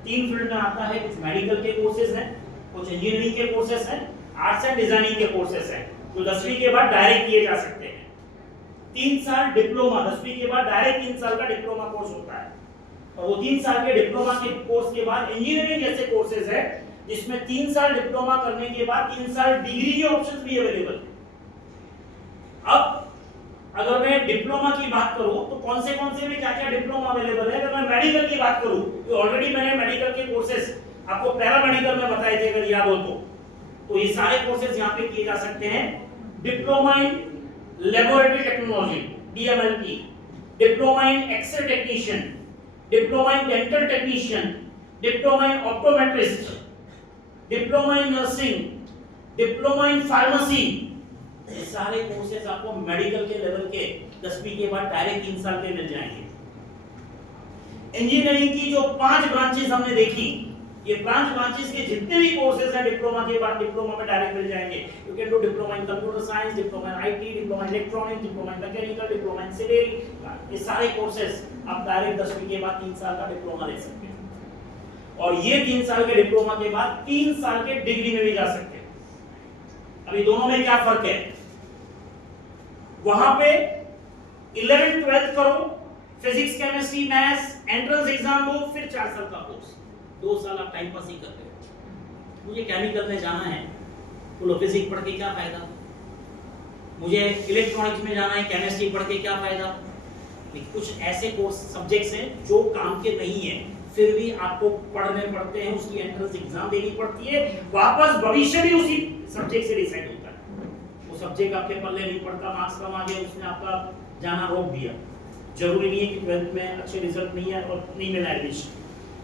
3 फील्ड में आता है, कुछ मेडिकल के कोर्सेज हैं, कुछ इंजीनियरिंग के कोर्सेज हैं, आर्ट्स एंड डिजाइनिंग के कोर्सेज हैं, जो 10वीं के बाद डायरेक्ट किए जा सकते हैं। 3 साल डिप्लोमा, 10वीं के बाद डायरेक्ट 3 साल का डिप्लोमा कोर्स होता है। और वो 3 साल के डिप्लोमा के कोर्स के बाद इंजीनियरिंग जैसे कोर्सेज है, जिसमें 3 साल डिप्लोमा करने के बाद 3 साल डिग्री के ऑप्शंस भी अवेलेबल है। अब अगर मैं डिप्लोमा की बात करूं तो कौन से में क्या-क्या डिप्लोमा अवेलेबल है। अगर मैं मेडिकल की बात करूं तो ऑलरेडी मैंने मेडिकल के कोर्सेज आपको पैरामेडिकल में बताए थे, अगर याद हो तो ये सारे कोर्सेज यहां पे किए जा सकते हैं। Diploma in laboratory technology DMLT, diploma in x ray technician, diploma in dental technician, diploma in optometrist, diploma in nursing, diploma in pharmacy, ये सारे कोर्सेज आपको मेडिकल के लेवल के 10वीं के बाद डायरेक्ट 3 साल के मिल जाएंगे। इंजीनियरिंग की जो 5 ब्रांचेस हमने देखी, ये 5 ब्रांचेस के जितने भी कोर्सेज हैं डिप्लोमा के बाद डिप्लोमा में डायरेक्ट मिल जाएंगे। You can do diploma in computer science, diploma in IT, diploma in electronics, diploma in mechanical, diploma in civil, ये सारे कोर्सेज आप डायरेक्ट 10वीं के बाद 3 साल का डिप्लोमा ले सकते हैं। और ये 3 साल के डिप्लोमा के बाद 3 साल के डिग्री में भी जा सकते हैं। अभी दोनों में क्या फर्क है? वहां पे 11th 12th करो, physics chemistry maths entrance exam दो, फिर 4 साल का कोर्स, 2 साल आप टाइम पास ही कर रहे हो। मुझे केमिकल में जाना है तो फिजिक्स पढ़ के क्या फायदा, मुझे इलेक्ट्रॉनिक्स में जाना है, केमिस्ट्री पढ़ के क्या फायदा। कुछ ऐसे कोर्स सब्जेक्ट्स हैं जो काम के नहीं है, फिर भी आपको पढ़ने पड़ते हैं, उसकी एंट्रेंस एग्जाम देनी पड़ती है, वापस भविष्य भी उसी सब्जेक्ट से डिसाइड होता है। वो सब्जेक्ट आपके पल्ले नहीं पड़ता, मार्क्स कम आ गए, उसने आपका जाना रोक दिया। जरूरी नहीं है कि 12th में अच्छे रिजल्ट नहीं है और नहीं मिला एडमिशन,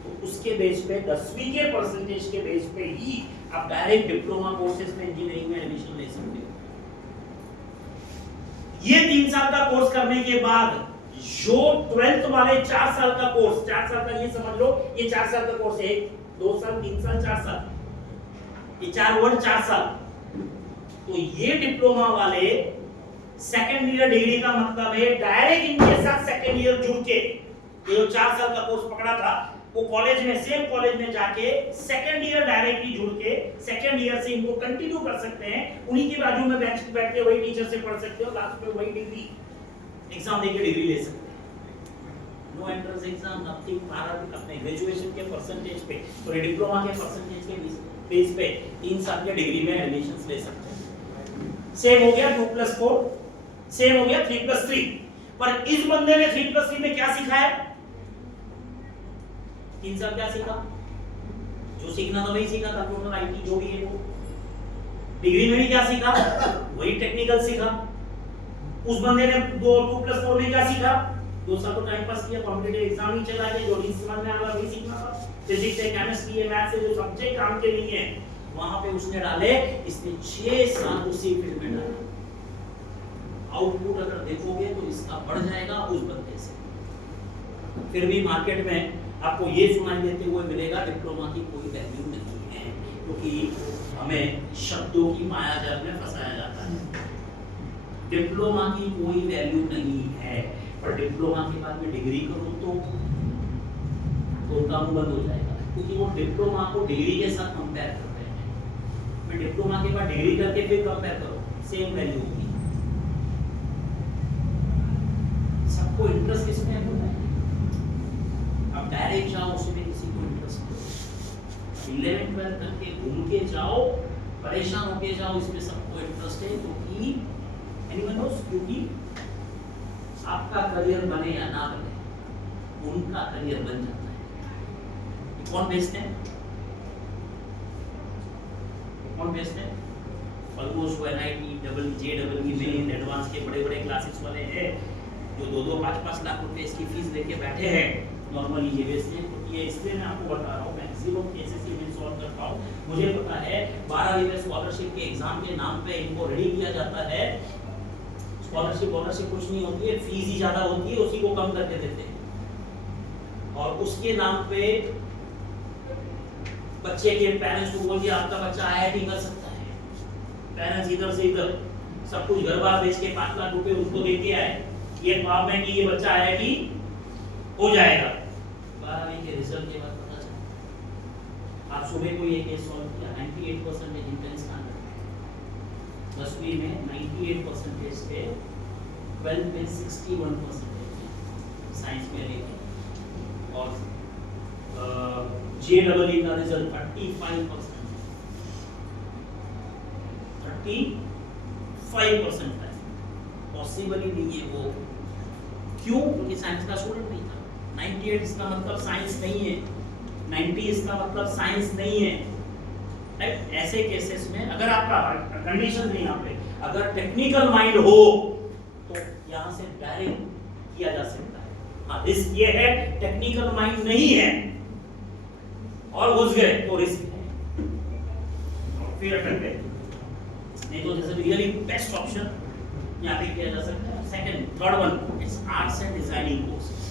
तो उसके बेस पे 10वीं के परसेंटेज के बेस पे ही आप डायरेक्ट डिप्लोमा कोर्सेज में इंजीनियरिंग में एडमिशन ले सकते हो। ये 3 साल का कोर्स करने के बाद जो 12th वाले 4 साल का कोर्स, 4 साल का ये समझ लो, ये 4 साल का कोर्स है, 2 साल 3 साल 4 साल, ये 4 वर्ड 4 साल। तो ये डिप्लोमा वाले सेकंड ईयर डिग्री का मतलब है डायरेक्ट इनके साथ सेकंड ईयर जुड़ के, ये जो 4 साल का कोर्स पकड़ा था वो कॉलेज में, सेम कॉलेज में जाके सेकंड ईयर डायरेक्टली जुड़ के सेकंड ईयर से इनको कंटिन्यू कर सकते हैं। उन्हीं के बाजू में बेंच पे बैठ के वही टीचर से पढ़ सकते हो, लास्ट में वही डिग्री एग्जाम देके डिग्री ले सकते हैं। No entrance exam, nothing, Bharat अपने ग्रेजुएशन के परसेंटेज पे और डिप्लोमा के परसेंटेज के बेस पे 3 साल के डिग्री में एडमिशंस ले सकते हैं। सेम हो गया 2+4, सेम हो गया 3+3। पर इस बंदे ने 3+3 में क्या सीखा है? 3 साल क्या सीखा? जो सीखना था वही सीखा, कंप्यूटर IT जो भी है वो। डिग्री में भी क्या सीखा? वही टेक्निकल सीखा। उस बंदे ने 2+4 में क्या सीखा? 2 साल तो टाइम पास किया, कॉम्पिटिटिव एग्जाम ही चला गया, जो नहीं समझ में आ रहा वही सीखना था। फिजिक्स है, केमिस्ट्री है, मैथ्स है, जो सब्जेक्ट काम के नहीं है वहां पे उसने डाले, इसने 6 साल उसी फील्ड में डाला। आउटपुट अगर देखोगे तो इसका बढ़ जाएगा उस बंदे से। फिर भी मार्केट में आपको ये सुनाई देते हुए मिलेगा डिप्लोमा की कोई वैल्यू नहीं है, क्योंकि हमें शब्दों की मायाजाल में फंसाया जाता है। डिप्लोमा की कोई वैल्यू नहीं है, पर डिप्लोमा के बाद में डिग्री करो तो काम बंद हो जाएगा, क्योंकि वो डिप्लोमा को डिग्री के साथ कंपेयर कर रहे हैं। मैं डिप्लोमा के बाद डिग्री करके फिर कंपेयर करो, सेम वैल्यू होगी। सबको इंटरेस्ट किसमें है? अब डायरेक्ट जाओ, उसमें किसी को इंटरेस्ट नहीं। 11th 12th करके घूम के जाओ, परेशान होके जाओ, इसमें सबको इंटरेस्ट है, क्योंकि एनीवन नोस, क्योंकि आपका करियर बने या ना बने, उनका करियर बन जाता है। कौन बेस्ट है? कौन बेस्ट है? ऑलमोस्ट वो NIT, JEE मेन एडवांस के बड़े क्लासेस वाले हैं जो 2-2, 5-5 लाख रुपए इसकी फीस लेके बैठे हैं नॉर्मली ईजीएस में। तो ये इसलिए मैं आपको बता रहा हूँ, मैक्सिमम केसेस ये मैं सॉल्व करता हूँ। मुझे पता है 12वीं में स्कॉलरशिप के एग्जाम के नाम पे इनको रेडी किया जाता है। स्कॉलरशिप कुछ नहीं होती है, फीस ही ज्यादा होती है, उसी को कम करके देते हैं और उसके नाम पे बच्चे के पेरेंट्स को बोल दिया आपका बच्चा IIT कर सकता है। पेरेंट्स इधर से इधर सब कुछ घर बार बेच के 5 लाख रुपए उसको दे के आए ये ख्वाब में कि ये बच्चा IIT हो जाएगा। 12वीं के रिजल्ट के बाद पता चला आप सुबह को ये केस सॉल्व किया 98% इंटेंस का 10वीं में 98% थे, 12th में 61% साइंस में लेके और JEE का रिजल्ट 35% था। पॉसिबल ही नहीं है वो, क्यों? क्योंकि साइंस का स्टूडेंट नहीं था। 98 इसका मतलब साइंस नहीं है, 90 इसका मतलब साइंस नहीं है। ऐसे केसेस में अगर आपका कंडीशन नहीं यहाँ पे, अगर टेक्निकल माइंड हो तो यहाँ से डायरेक्ट किया जा सकता है। हाँ, रिस्क ये है टेक्निकल माइंड नहीं है और घुस गए तो रिस्क है, फिर अटक गए। नहीं तो जैसे रियली बेस्ट ऑप्शन यहाँ पे किया जा सकता है। Second, third one it's arts and designing courses.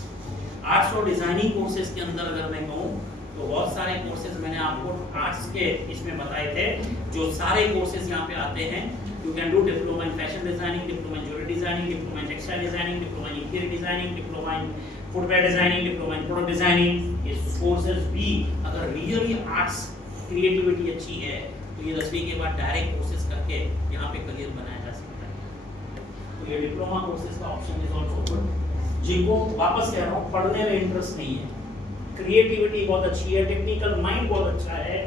Arts और डिजाइनिंग कोर्सेज के अंदर अगर मैं कहूँ तो बहुत सारे कोर्सेज मैंने आपको आर्ट्स के इसमें बताए थे। जो सारे कोर्सेज यहाँ पे आते हैं, you can do diploma in fashion designing, diploma in jewellery designing, diploma in textile designing, diploma in interior designing, diploma in footwear designing, diploma in product designing. ये कोर्सेज भी अगर रियली आर्ट्स क्रिएटिविटी अच्छी है तो ये 10वीं के बाद डायरेक्ट कोर्सेज करके यहाँ पे करियर बनाया जा सकता है। तो ये डिप्लोमा कोर्सेज का ऑप्शन इज आल्सो गुड। जिनको वापस कह रहा हूँ पढ़ने में इंटरेस्ट नहीं है, क्रिएटिविटी बहुत अच्छी है, टेक्निकल माइंड बहुत अच्छा है,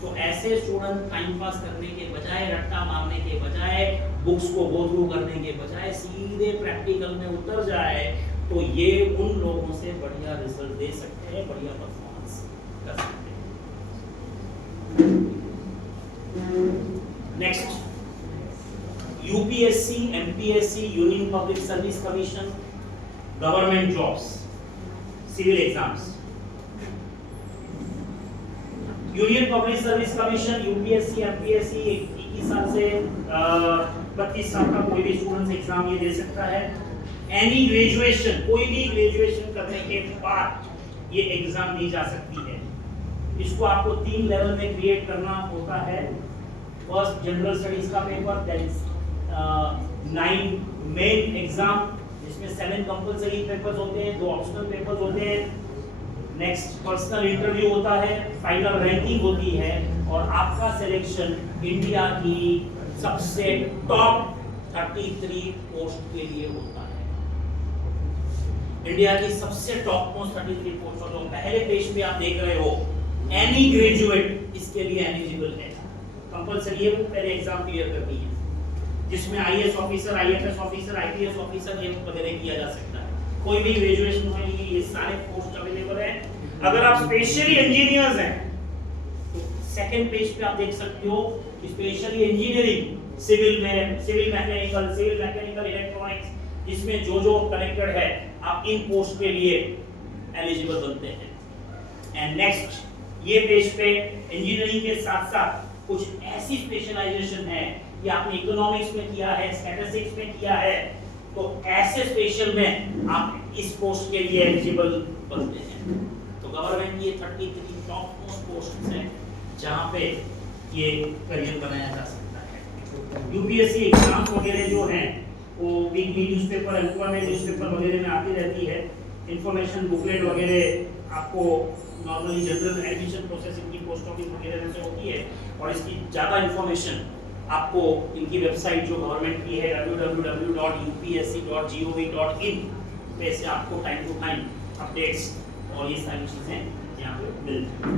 तो ऐसे स्टूडेंट टाइम पास करने के बजाय, रट्टा मारने के बजाय, बुक्स को गो थ्रू करने के बजाय सीधे प्रैक्टिकल में उतर जाए तो ये उन लोगों से बढ़िया रिजल्ट दे सकते हैं, बढ़िया परफॉर्मेंस कर सकते हैं। Next, UPSC, MPSC, union public service commission, government jobs, civil exams. Union public service commission, UPSC, MPSC 21 साल से 32 साल का कोई भी स्टूडेंट एग्जाम ये दे सकता है। एनी ग्रेजुएशन, कोई भी ग्रेजुएशन करने के बाद ये एग्जाम दी जा सकती है। इसको आपको 3 लेवल में क्रिएट करना होता है। फर्स्ट, जनरल स्टडीज का paper, that is 9 main exam जिसमें 7 कंपलसरी पेपर्स होते हैं, 2 ऑप्शनल पेपर्स होते हैं। नेक्स्ट, पर्सनल इंटरव्यू होता है, फाइनल रैंकिंग होती है और आपका सिलेक्शन इंडिया की सबसे टॉप 33 पोस्ट के लिए होता है। इंडिया की सबसे टॉप मोस्ट 33 पोस्ट, और जो पहले पेज पे आप देख रहे हो, एनी ग्रेजुएट इसके लिए एलिजिबल है। कंपलसरी है वो पहले एग्जाम क्लियर करनी है, जिसमें IAS officer, IFS officer, IPS officer ये वगैरह किया जा सकता है। कोई भी ग्रेजुएशन में ये सारे पोस्ट अवेलेबल है। अगर आप स्पेशली इंजीनियर्स हैं तो सेकंड पेज पे आप देख सकते हो स्पेशली इंजीनियरिंग, सिविल में, सिविल मैकेनिकल, इलेक्ट्रॉनिक्स, जिसमें जो कनेक्टेड है आप इन पोस्ट के लिए एलिजिबल बनते हैं। एंड नेक्स्ट, ये पेज पे इंजीनियरिंग के साथ साथ कुछ ऐसी स्पेशलाइजेशन है कि आपने इकोनॉमिक्स में किया है, स्टैटिस्टिक्स में किया है, तो ऐसे स्पेशल में आप इस पोस्ट के लिए एलिजिबल बनते हैं। तो गवर्नमेंट की ये 33 टॉप मोस्ट पोस्ट्स हैं जहां पे ये करियर बनाया जा सकता है। UPSC एग्जाम्स वगैरह जो हैं वो वीकली न्यूज़पेपर, एम्प्लॉयमेंट न्यूज़पेपर वगैरह में आती रहती है। इंफॉर्मेशन बुकलेट वगैरह आपको नॉर्मली जनरल एडमिशन प्रोसेसिंग की पोस्ट ऑफिस वगैरह से होती है, और इसकी ज़्यादा इंफॉर्मेशन आपको इनकी वेबसाइट जो गवर्नमेंट की है www.upsc.gov.in पे से आपको टाइम टू टाइम अपडेट्स और ये सारी चीज़ें यहाँ पे मिलती हैं।